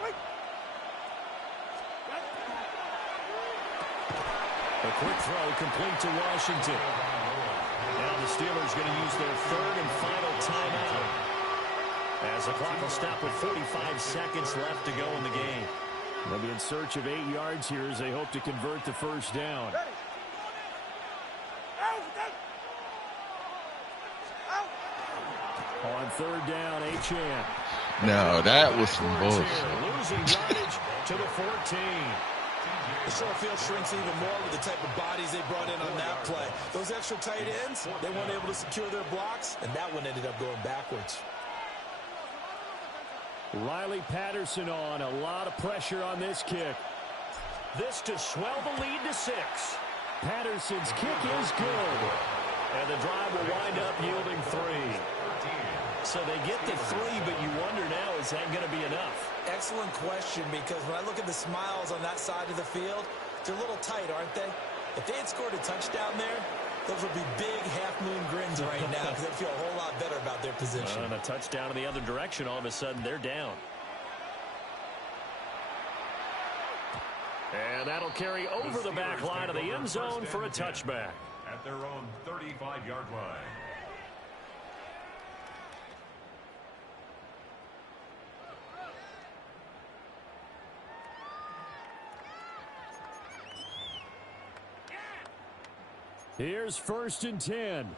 A quick throw complete to Washington. Now the Steelers going to use their 3rd and final timeout as the clock will stop with 45 seconds left to go in the game. They'll be in search of 8 yards here as they hope to convert the 1st down. On 3rd down, Achane. No, that was some bullshit. Losing yardage to the 14. The short field shrinks even more with the type of bodies they brought in on that play. Those extra tight ends, they weren't able to secure their blocks, and that one ended up going backwards. Riley Patterson on. A lot of pressure on this kick. This to swell the lead to 6. Patterson's kick is good. And the drive will wind up yielding 3. So they get the 3, but you wonder now, is that going to be enough? Excellent question, because when I look at the smiles on that side of the field, they're a little tight, aren't they? If they had scored a touchdown there, those would be big half-moon grins right now because they'd feel a whole lot better about their position. And a touchdown in the other direction, all of a sudden they're down. And that'll carry over the back line of the end zone for a touchback. At their own 35-yard line. Here's 1st and 10.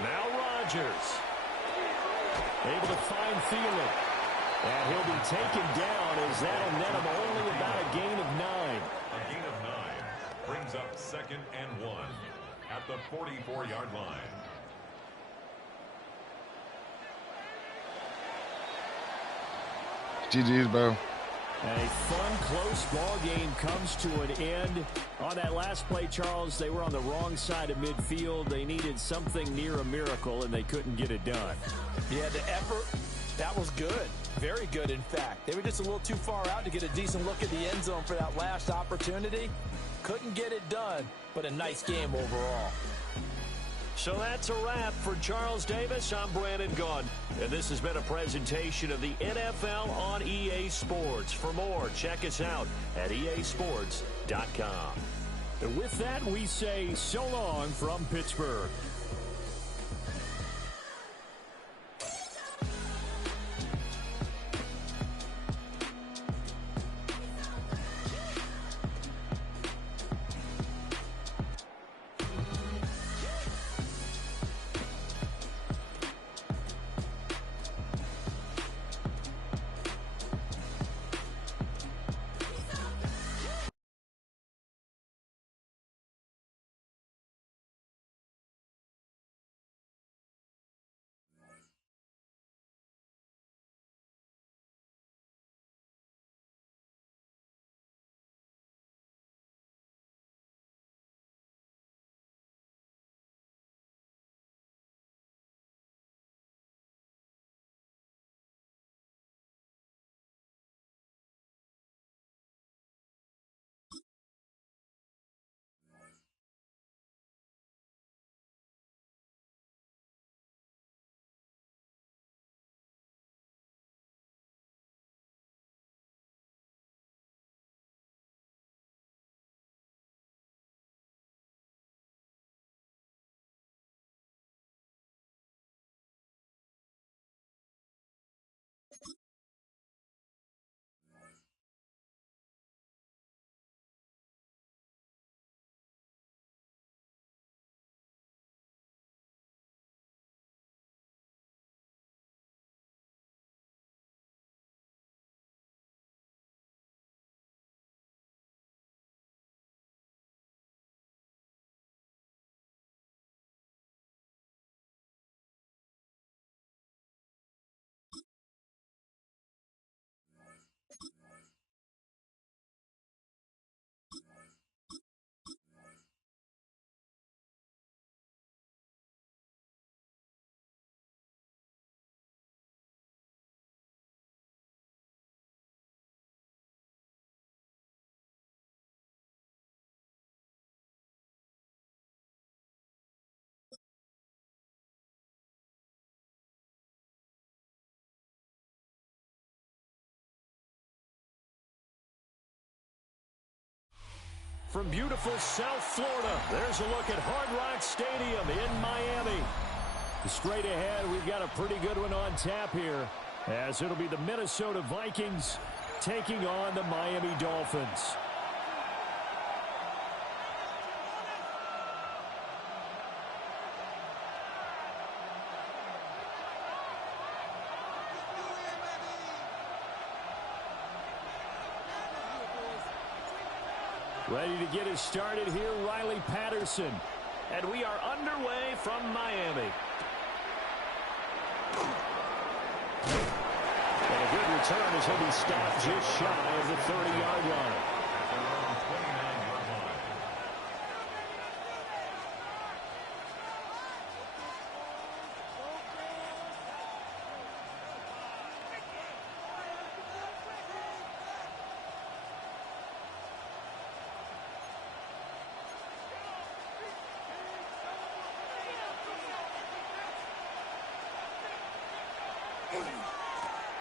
Now Rodgers. Able to find Thielen. And he'll be taken down as that'll net him only about a gain of 9. A gain of 9. brings up 2nd and 1 at the 44-yard line. GG's, bro. A fun, close ball game comes to an end. On that last play, Charles, they were on the wrong side of midfield. They needed something near a miracle, and they couldn't get it done. Yeah, the effort, that was good. Very good, in fact. They were just a little too far out to get a decent look at the end zone for that last opportunity. Couldn't get it done, but a nice game overall. So that's a wrap for Charles Davis. I'm Brandon Gaudin, and this has been a presentation of the NFL on EA Sports. For more, check us out at easports.com. And with that, we say so long from Pittsburgh. From beautiful South Florida, there's a look at Hard Rock Stadium in Miami. Straight ahead, we've got a pretty good one on tap here, as it'll be the Minnesota Vikings taking on the Miami Dolphins. Ready to get us started here, Riley Patterson. And we are underway from Miami. And a good return as he'll be stopped just shy of the 30-yard line.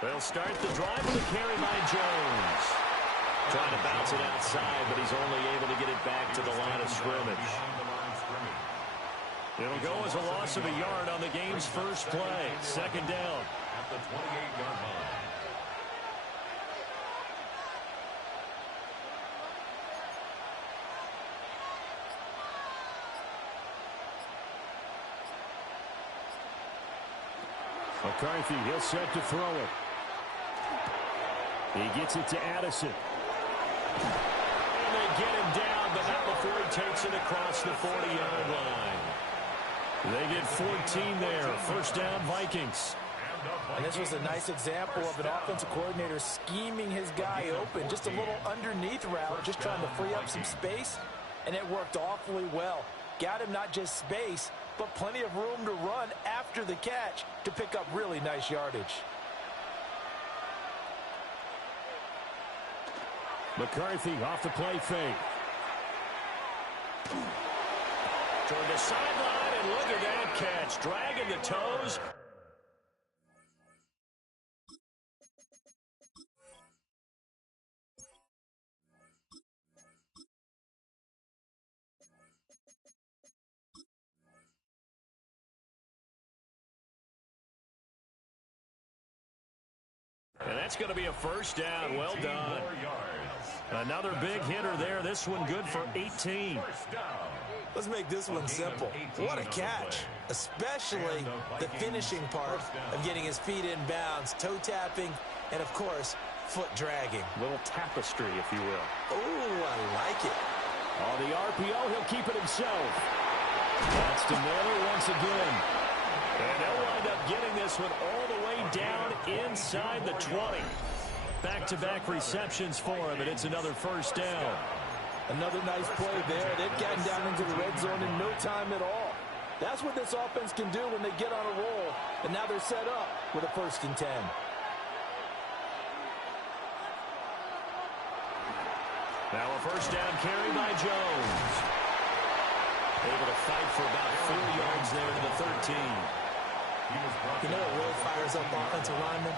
They'll start the drive with a carry by Jones. Trying to bounce it outside, but he's only able to get it back to the line of scrimmage. It'll go as a loss of a yard on the game's first play. Second down. At the 28-yard line. McCarthy, he'll set to throw it. He gets it to Addison. And they get him down, but not before he takes it across the 40-yard line. They get 14 there. First down, Vikings. And this was a nice example of an offensive coordinator scheming his guy open. Just a little underneath route, just trying to free up some space, and it worked awfully well. Got him not just space, but plenty of room to run after the catch to pick up really nice yardage. McCarthy off the play fake. Toward the sideline, and look at that catch. Dragging the toes. And that's going to be a first down. Well done. Another big hitter there. This one good for 18. Let's make this one simple. What a catch, especially the finishing part of getting his feet in bounds, toe tapping, and, of course, foot dragging. Little tapestry, if you will. Oh, I like it. On the RPO, he'll keep it himself. That's to Naylor once again. And they'll wind up getting this one all the way down inside the 20. Back-to-back receptions for him, and it's another first down. Another nice play there. They've gotten down into the red zone in no time at all. That's what this offense can do when they get on a roll. And now they're set up with a 1st and 10. Now a first down carry by Jones. Able to fight for about 4 yards there to the 13. You know what really fires up offensive linemen?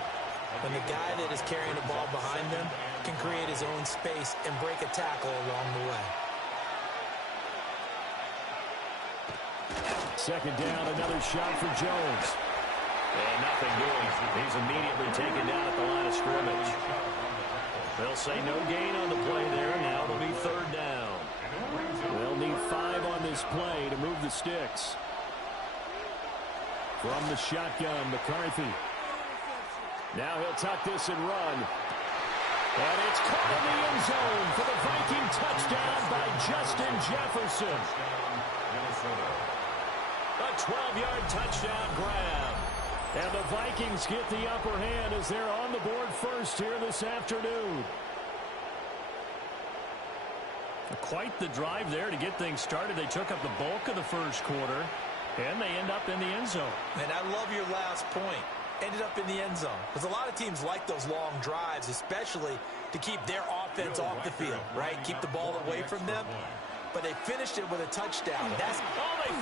When the guy that is carrying the ball behind them can create his own space and break a tackle along the way. Second down, another shot for Jones. And nothing doing. He's immediately taken down at the line of scrimmage. They'll say no gain on the play there. Now it'll be 3rd down. They'll need 5 on this play to move the sticks. From the shotgun, McCarthy. Now he'll tuck this and run. And it's caught in the end zone for the Viking touchdown by Justin Jefferson. A 12-yard touchdown grab. And the Vikings get the upper hand as they're on the board first here this afternoon. Quite the drive there to get things started. They took up the bulk of the first quarter, and they end up in the end zone. And I love your last point. Ended up in the end zone. Because a lot of teams like those long drives, especially to keep their offense off the field, right? Keep the ball away from them. But they finished it with a touchdown. They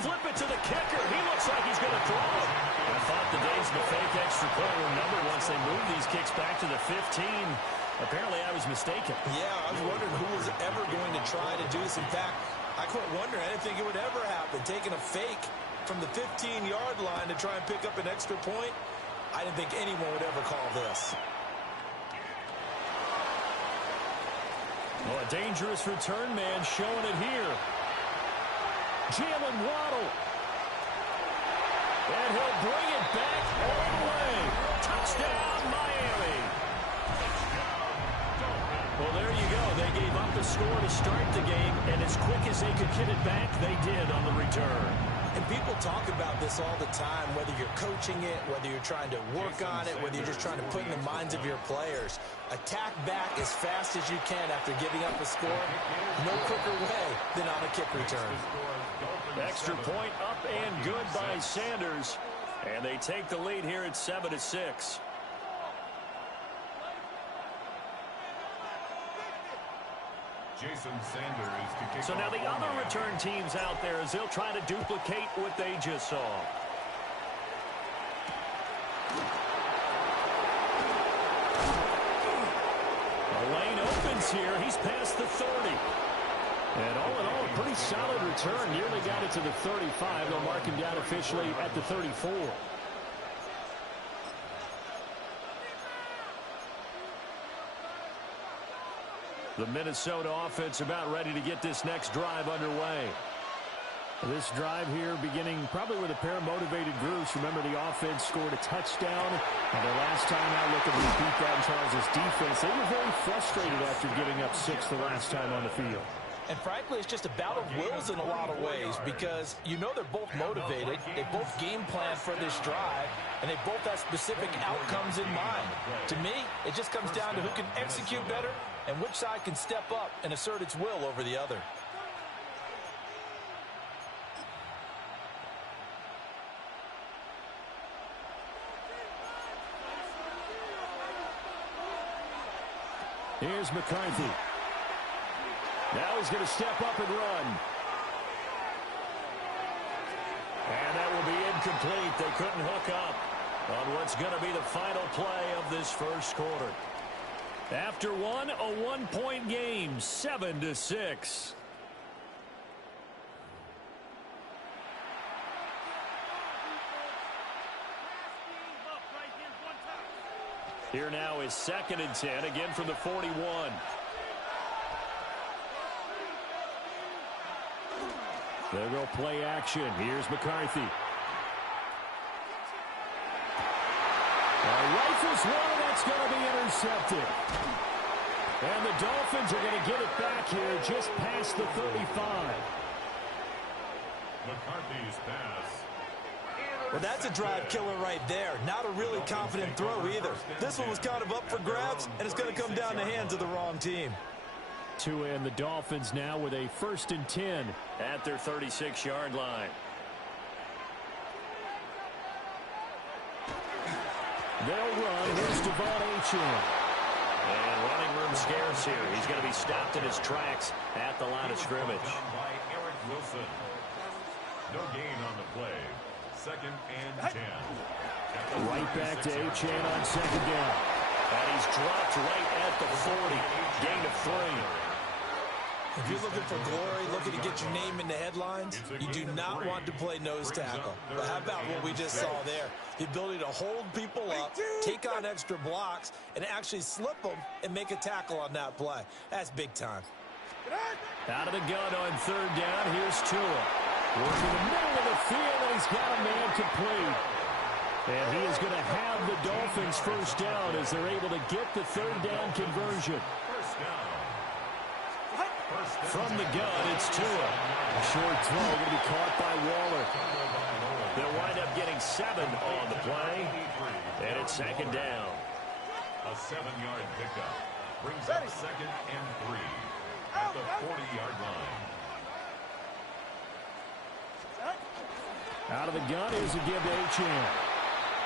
flip it to the kicker. He looks like he's going to throw it. I thought the days of the fake extra point were numbered once they moved these kicks back to the 15. Apparently, I was mistaken. Yeah, I was wondering who was ever going to try to do this. In fact, I quit wondering. I didn't think it would ever happen. Taking a fake from the 15-yard line to try and pick up an extra point, I didn't think anyone would ever call this. Well, a dangerous return man showing it here. Jalen Waddle. And he'll bring it back all the way. Touchdown, Miami. Well, there you go. They gave up the score to start the game, and as quick as they could get it back, they did on the return. And people talk about this all the time, whether you're coaching it, whether you're trying to work on it, whether you're just trying to put in the minds of your players. Attack back as fast as you can after giving up a score. No quicker way than on a kick return. Extra point up and good by Sanders. And they take the lead here at 7-6. Jason Sanders to kick So now the other return teams out there as they'll try to duplicate what they just saw. The lane opens here. He's past the 30. And all in all, a pretty solid return. Nearly got it to the 35. They'll mark him down officially at the 34. The Minnesota offense about ready to get this next drive underway. This drive here beginning probably with a pair of motivated groups. Remember, the offense scored a touchdown. And their last time out looking to beat that in Charles' defense. They were very frustrated after giving up 6 the last time on the field. And frankly, it's just a battle of wills in a lot of ways because you know they're both motivated. They both game plan for this drive, and they both have specific outcomes in mind. To me, it just comes down to who can execute better and which side can step up and assert its will over the other. Here's McCarthy. Now he's going to step up and run. And that will be incomplete. They couldn't hook up on what's going to be the final play of this first quarter. After one, a one-point game, 7-6. Here now is 2nd and 10, again from the 41. They'll go play action. Here's McCarthy. Rifles one, that's going to be intercepted. And the Dolphins are going to get it back here just past the 35. McCarthy's pass. Well, that's a drive killer right there. Not a really confident throw either. This one was kind of up for grabs, and it's going to come down the hands of the wrong team. Tua and the Dolphins now with a 1st and 10 at their 36-yard line. They'll run. Here's Devon Achane. And running room scarce here. He's going to be stopped in his tracks at the line of scrimmage. By Eric Wilson. No gain on the play. 2nd and 10. Right back to Achane on 2nd down. And he's dropped right at the 40. Gain of 3. If you're looking for glory, looking to get your name in the headlines, you do not want to play nose tackle. But how about what we just saw there? The ability to hold people up, take on extra blocks, and actually slip them and make a tackle on that play. That's big time. Out of the gun on 3rd down, here's Tua. Working the middle of the field, and he's got a man complete. And he is going to have the Dolphins 1st down as they're able to get the 3rd down conversion. From the gun, it's Tua. A short throw going to be caught by Waller. They'll wind up getting 7 on the play. And it's 2nd down. A 7-yard pickup brings up 2nd and 3 at the 40-yard line. Out of the gun, here's a give to Achane.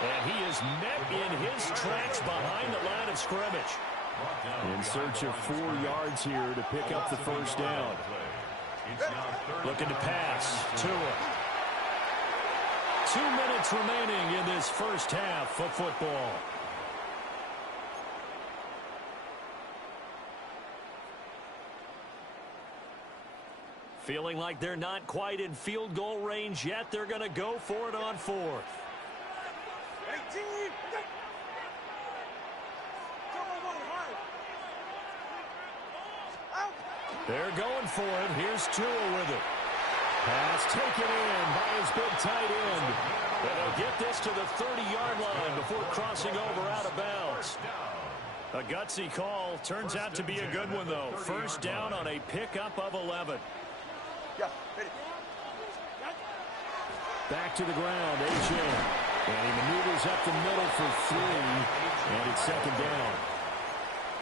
And he is met in his tracks behind the line of scrimmage. In search of 4 yards here to pick up the 1st down. Looking to pass. Tua. 2 minutes remaining in this first half of football. Feeling like they're not quite in field goal range yet. They're going to go for it on 4th. 18. They're going for it. Here's Tua with it. Pass taken in by his big tight end. And they'll get this to the 30-yard line before crossing over out of bounds. A gutsy call. Turns out to be a good one, though. 1st down on a pickup of 11. Back to the ground, Achane. And he maneuvers up the middle for 3. And it's 2nd down.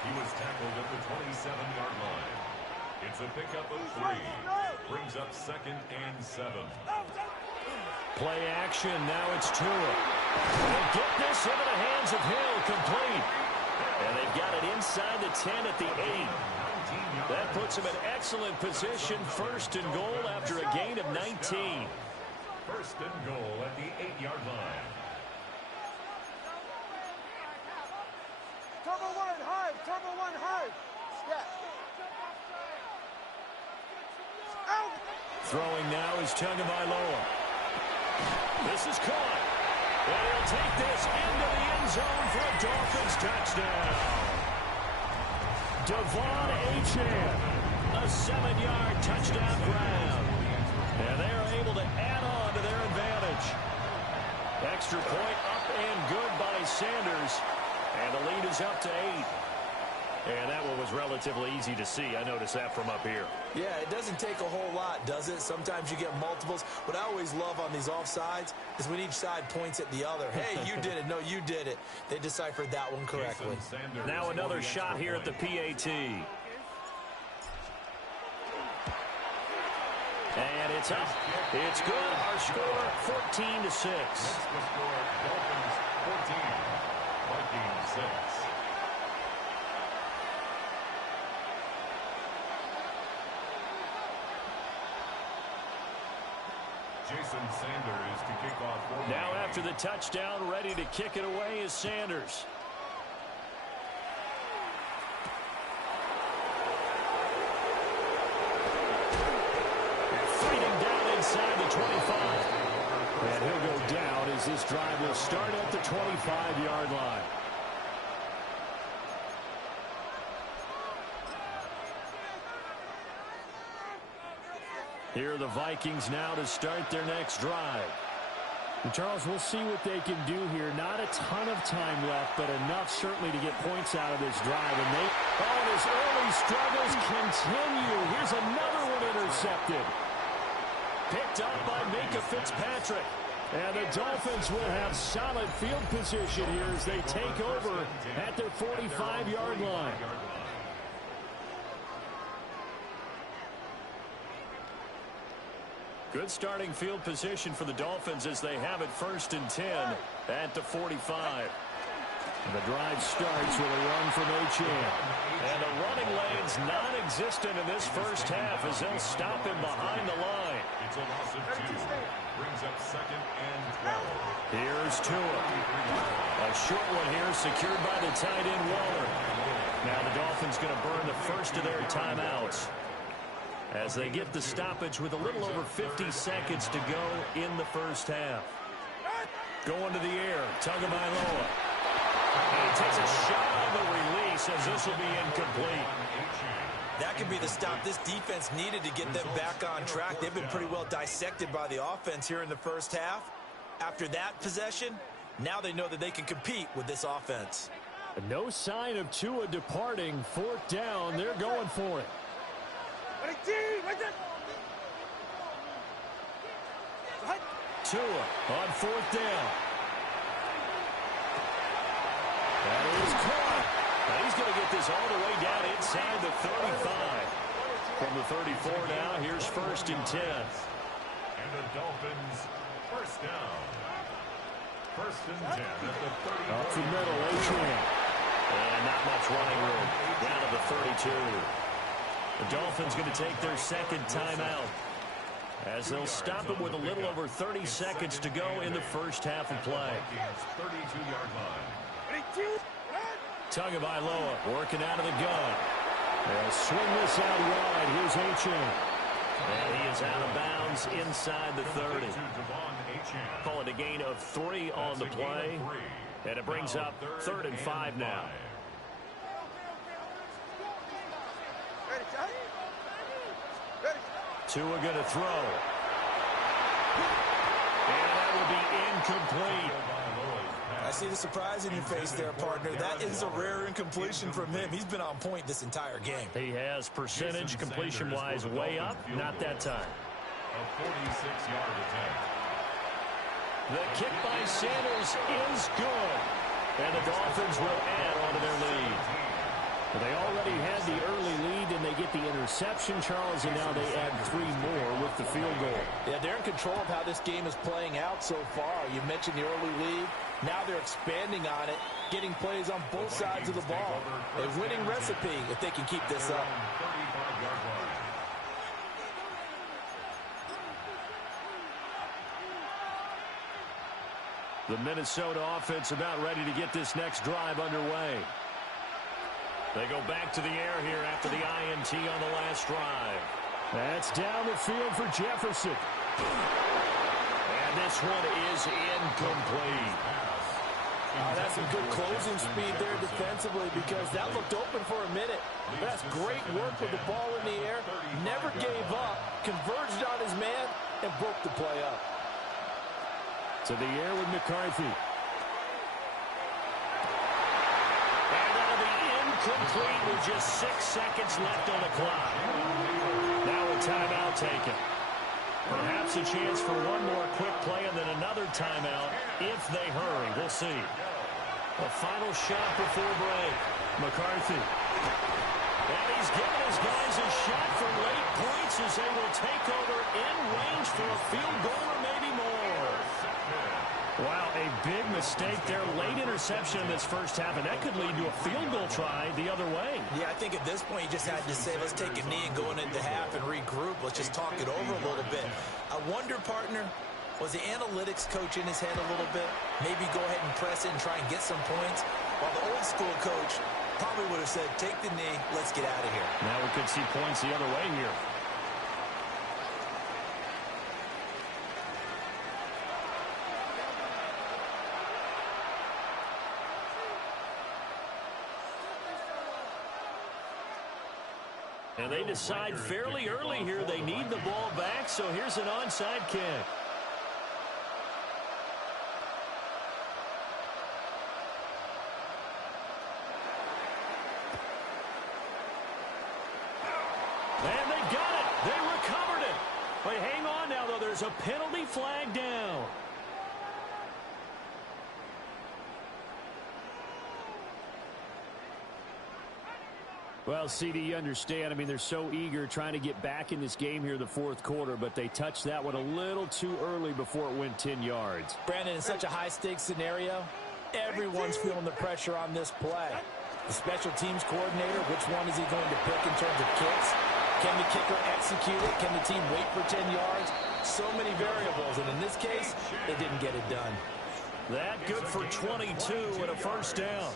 He was tackled at the 27-yard line. It's a pickup of 3. Brings up 2nd and 7. Play action. Now it's Tua. They'll get this into the hands of Hill. Complete. And they've got it inside the 10 at the 8. That puts him in excellent position. 1st and goal after a gain of 19. 1st and goal at the 8-yard line. Turbo 1 hard. Turbo 1 hard. Step. Out. Throwing now is Tagovailoa. This is caught. And he'll take this into the end zone for a Dolphins touchdown. Devon Achane, a 7-yard touchdown grab. And they are able to add on to their advantage. Extra point up and good by Sanders. And the lead is up to 8. And that one was relatively easy to see. I noticed that from up here. Yeah, it doesn't take a whole lot, does it? Sometimes you get multiples. What I always love on these offsides is when each side points at the other. Hey, you did it. No, you did it. They deciphered that one correctly. Now another shot here at the PAT. And it's up. It's good. Our score, 14-6. Next the score, Dolphins 14, Vikings 6. Jason Sanders to kick off. Now after the touchdown, ready to kick it away is Sanders. Fighting down inside the 25. And he'll go down as this drive will start at the 25-yard line. Here are the Vikings now to start their next drive. And Charles, we'll see what they can do here. Not a ton of time left, but enough certainly to get points out of this drive. And his early struggles continue. Here's another one intercepted. Picked up by Minka Fitzpatrick. And the Dolphins will have solid field position here as they take over at their 45-yard line. Good starting field position for the Dolphins as they have it 1st and 10 at the 45. And the drive starts with a run from Achane. And the running lane's non-existent in this first half as they'll stop him behind the line. It's a loss of 2. Brings up 2nd and 12. Here's Tua. A short one here secured by the tight end Waller. Now the Dolphins going to burn the first of their timeouts as they get the stoppage with a little over 50 seconds to go in the first half. Going to the air, Tagovailoa. And he takes a shot on the release as this will be incomplete. That could be the stop this defense needed to get them back on track. They've been pretty well dissected by the offense here in the first half. After that possession, now they know that they can compete with this offense. No sign of Tua departing. 4th down, they're going for it. Tua on 4th down. That is caught. Now he's going to get this all the way down inside the 35. From the 34 now, here's 1st and 10. And the Dolphins, 1st down. 1st and 10 at the 34. Up the middle, Achane. And not much running room. Down to the 32. The Dolphins going to take their 2nd timeout as they'll stop it with a little over 30 seconds to go in the first half of play. 32-yard line. Tagovailoa working out of the gun. They'll swing this out wide. Here's Achane. And he is out of bounds inside the 30. Call it a gain of 3 on the play. And it brings up 3rd and 5 now. Tua going to throw. And that will be incomplete. I see the surprise in your face there, partner. That is a rare incompletion from him. He's been on point this entire game. He has percentage completion-wise way up. Not that time. A 46-yard attempt. The kick by Sanders is good. And the Dolphins will add on to their lead. Well, they already had the early lead, and they get the interception, Charles, and now they add 3 more with the field goal. Yeah, they're in control of how this game is playing out so far. You mentioned the early lead. Now they're expanding on it, getting plays on both sides of the ball. A winning recipe if they can keep this up. 35-yard line. The Minnesota offense about ready to get this next drive underway. They go back to the air here after the INT on the last drive. That's down the field for Jefferson. And this one is incomplete. That's some good closing speed there defensively because that looked open for a minute. That's great work with the ball in the air. Never gave up, converged on his man, and broke the play up. To the air with McCarthy. And that'll be Incomplete with just 6 seconds left on the clock. Now a timeout taken. Perhaps a chance for one more quick play and then another timeout if they hurry. We'll see. A final shot before break. McCarthy. And he's giving his guys a shot for late points as they will take over in range for a field goal or maybe more. Wow, a big mistake there. Late interception in this first half, and that could lead to a field goal try the other way. Yeah, I think at this point you just had to say, let's take a knee and go into half and regroup. Let's just talk it over a little bit. I wonder, partner, was the analytics coach in his head a little bit? Maybe go ahead and press it and try and get some points? While the old school coach probably would have said, take the knee, let's get out of here. Now we could see points the other way here. And they decide fairly early here they need the ball back, so here's an onside kick. And they got it. They recovered it. But hang on now, though. There's a penalty flag down. Well, CD, you understand. I mean, they're so eager trying to get back in this game here in the fourth quarter, but they touched that one a little too early before it went 10 yards. Brandon, in such a high-stakes scenario, everyone's feeling the pressure on this play. The special teams coordinator, which one is he going to pick in terms of kicks? Can the kicker execute it? Can the team wait for 10 yards? So many variables, and in this case, they didn't get it done. That good for 22 and a first down.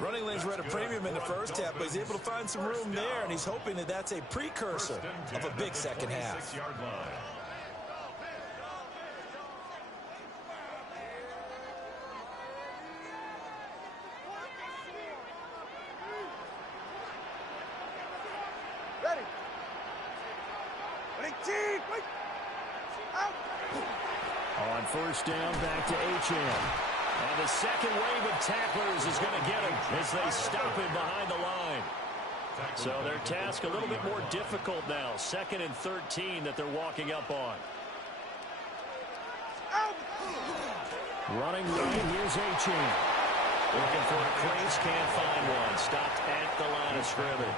Running lanes were at a premium in the first half, but he's able to find some room there, and he's hoping that that's a precursor of a big second half. Ready. Ready, team. Wait. Out. On first down, back to HM. And the second wave of tacklers is going to get him as they stop him behind the line. So their task a little bit more difficult now. 2nd and 13 that they're walking up on. Running right, here's HM. Looking for a crease, can't find one. Stopped at the line of scrimmage.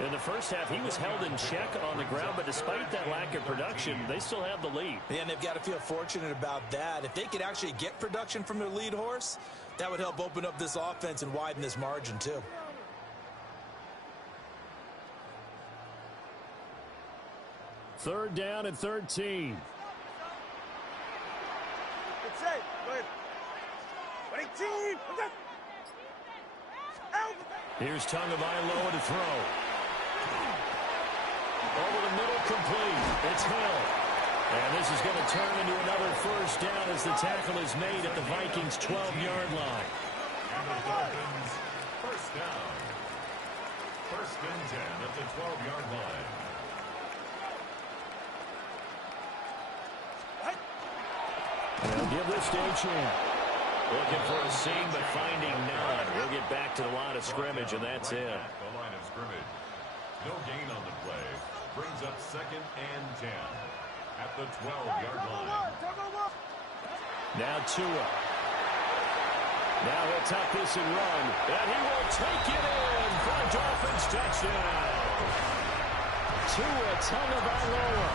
In the first half, he was held in check on the ground, but despite that lack of production, they still have the lead. And they've got to feel fortunate about that. If they could actually get production from their lead horse, that would help open up this offense and widen this margin, too. Third down and 13. It's safe. Go ahead. Ready, team. Out. Here's Tagovailoa to throw. Over the middle, complete. It's Hill. And this is going to turn into another first down as the tackle is made at the Vikings' 12-yard line. And the Dolphins, first down. 1st and 10 at the 12-yard line. They'll give this to HM. Looking for a seam, but finding none. We'll get back to the line of scrimmage, and that's it. The line of scrimmage. No gain on the play. Brings up 2nd and 10 at the 12-yard line. Now Tua. Now he'll tuck this and run. And he will take it in for a Dolphins touchdown. Tua Tagovailoa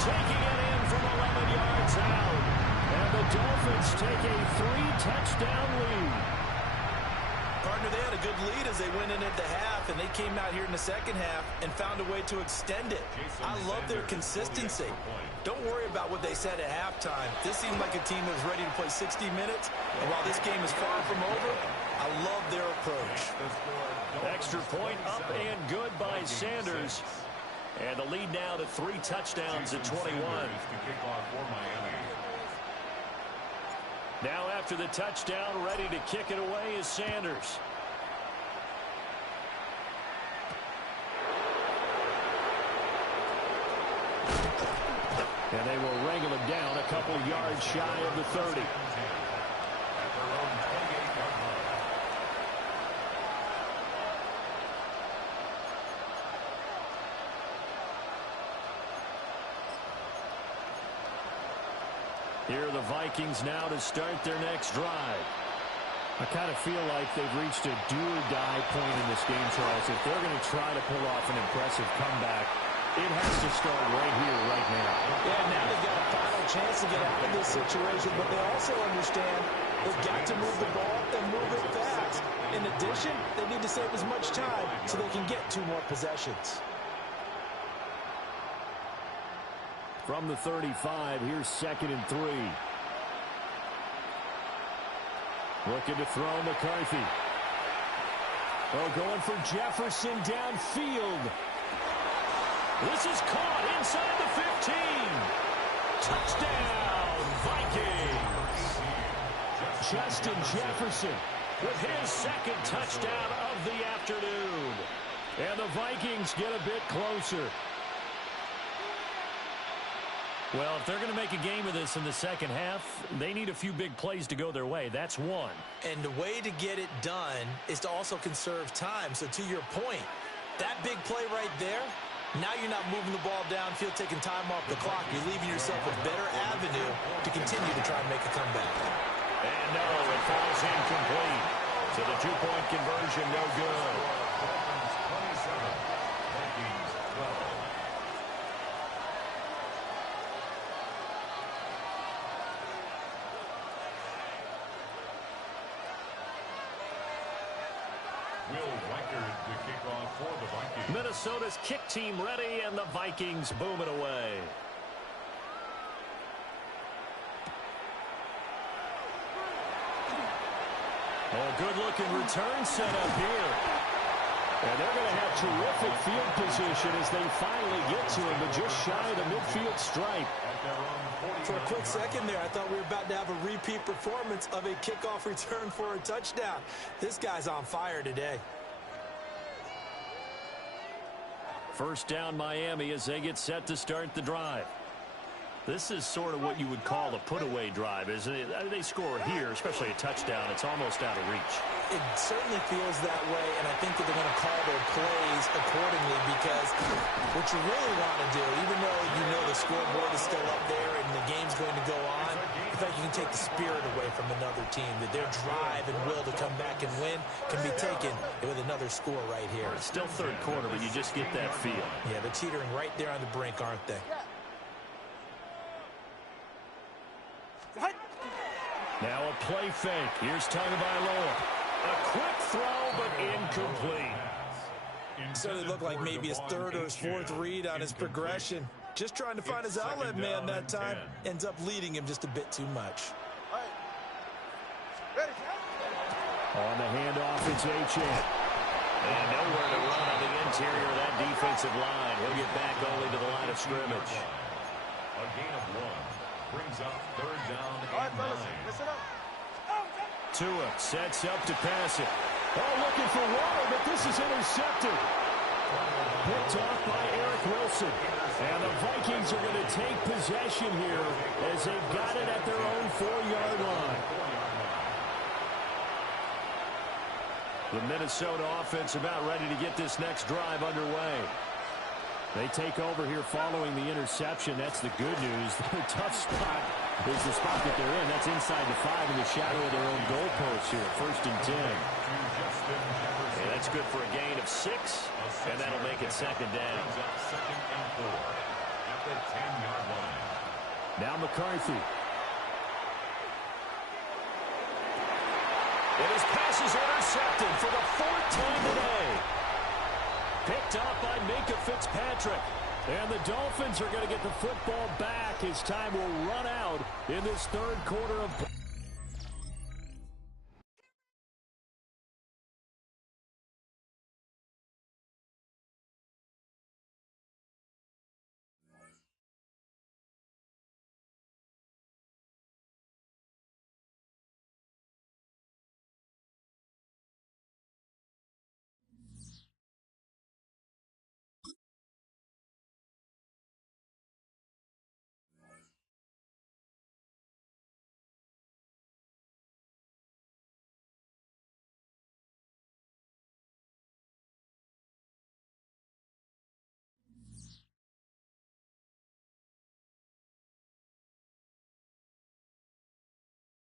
taking it in from 11 yards out. And the Dolphins take a 3-touchdown lead. Partner, they had a good lead as they went into the half, and they came out here in the second half and found a way to extend it. I love their consistency. Don't worry about what they said at halftime. This seemed like a team that was ready to play 60 minutes, and while this game is far from over, I love their approach. Extra point up and good by Sanders. And the lead now to 3 touchdowns at 21. Now after the touchdown, ready to kick it away is Sanders. And they will wrangle him down a couple yards shy of the 30. Here are the Vikings now to start their next drive. I kind of feel like they've reached a do-or-die point in this game, Charles. If they're going to try to pull off an impressive comeback, it has to start right here, right now. Yeah, now they've got a final chance to get out of this situation, but they also understand they've got to move the ball and move it fast. In addition, they need to save as much time so they can get 2 more possessions. From the 35, here's 2nd and 3. Looking to throw McCarthy. Oh, going for Jefferson downfield. This is caught inside the 15. Touchdown, Vikings. Justin Jefferson with his 2nd touchdown of the afternoon. And the Vikings get a bit closer. Well, if they're going to make a game of this in the second half, they need a few big plays to go their way. That's one. And the way to get it done is to also conserve time. So to your point, that big play right there, now you're not moving the ball downfield, taking time off the clock. You're leaving yourself a better avenue to continue to try and make a comeback. And no, it falls incomplete. So the 2-point conversion, no good. Minnesota's kick team ready, and the Vikings boom it away. Oh, good-looking return set up here. And they're going to have terrific field position as they finally get to him, but just shy of the midfield stripe. For a quick second there, I thought we were about to have a repeat performance of a kickoff return for a touchdown. This guy's on fire today. First down, Miami, as they get set to start the drive. This is sort of what you would call a put-away drive, isn't it? They score here, especially a touchdown. It's almost out of reach. It certainly feels that way, and I think that they're going to call their plays accordingly because what you really want to do, even though you know the scoreboard is still up there and the game's going to go on, in fact, you can take the spirit away from another team, that their drive and will to come back and win can be taken with another score right here. It's still third quarter, but you just get that feel. Yeah, they're teetering right there on the brink, aren't they? Now a play fake. Here's Tagovailoa. A quick throw, but incomplete. Certainly looked like maybe his 3rd or his 4th read on his progression. Just trying to find his outlet man that time. Ends up leading him just a bit too much. On the handoff, it's Achane. And nowhere to run on the interior of that defensive line. He'll get back only to the line of scrimmage. A gain of 1 brings up 3rd down and 9. Tua sets up to pass it. Oh, looking for water, but this is intercepted. Picked off by Eric Wilson. And the Vikings are going to take possession here as they've got it at their own 4-yard line. The Minnesota offense about ready to get this next drive underway. They take over here following the interception. That's the good news. The tough spot is the spot that they're in. That's inside the 5 in the shadow of their own goalpost here. 1st and 10. And that's good for a gain of 6, and that'll make it 2nd down. 2nd and 4 at the 10-yard line. Now McCarthy. And his pass is intercepted for the 4th time today. Picked up by Minkah Fitzpatrick. And the Dolphins are going to get the football back as time will run out in this 3rd quarter of play.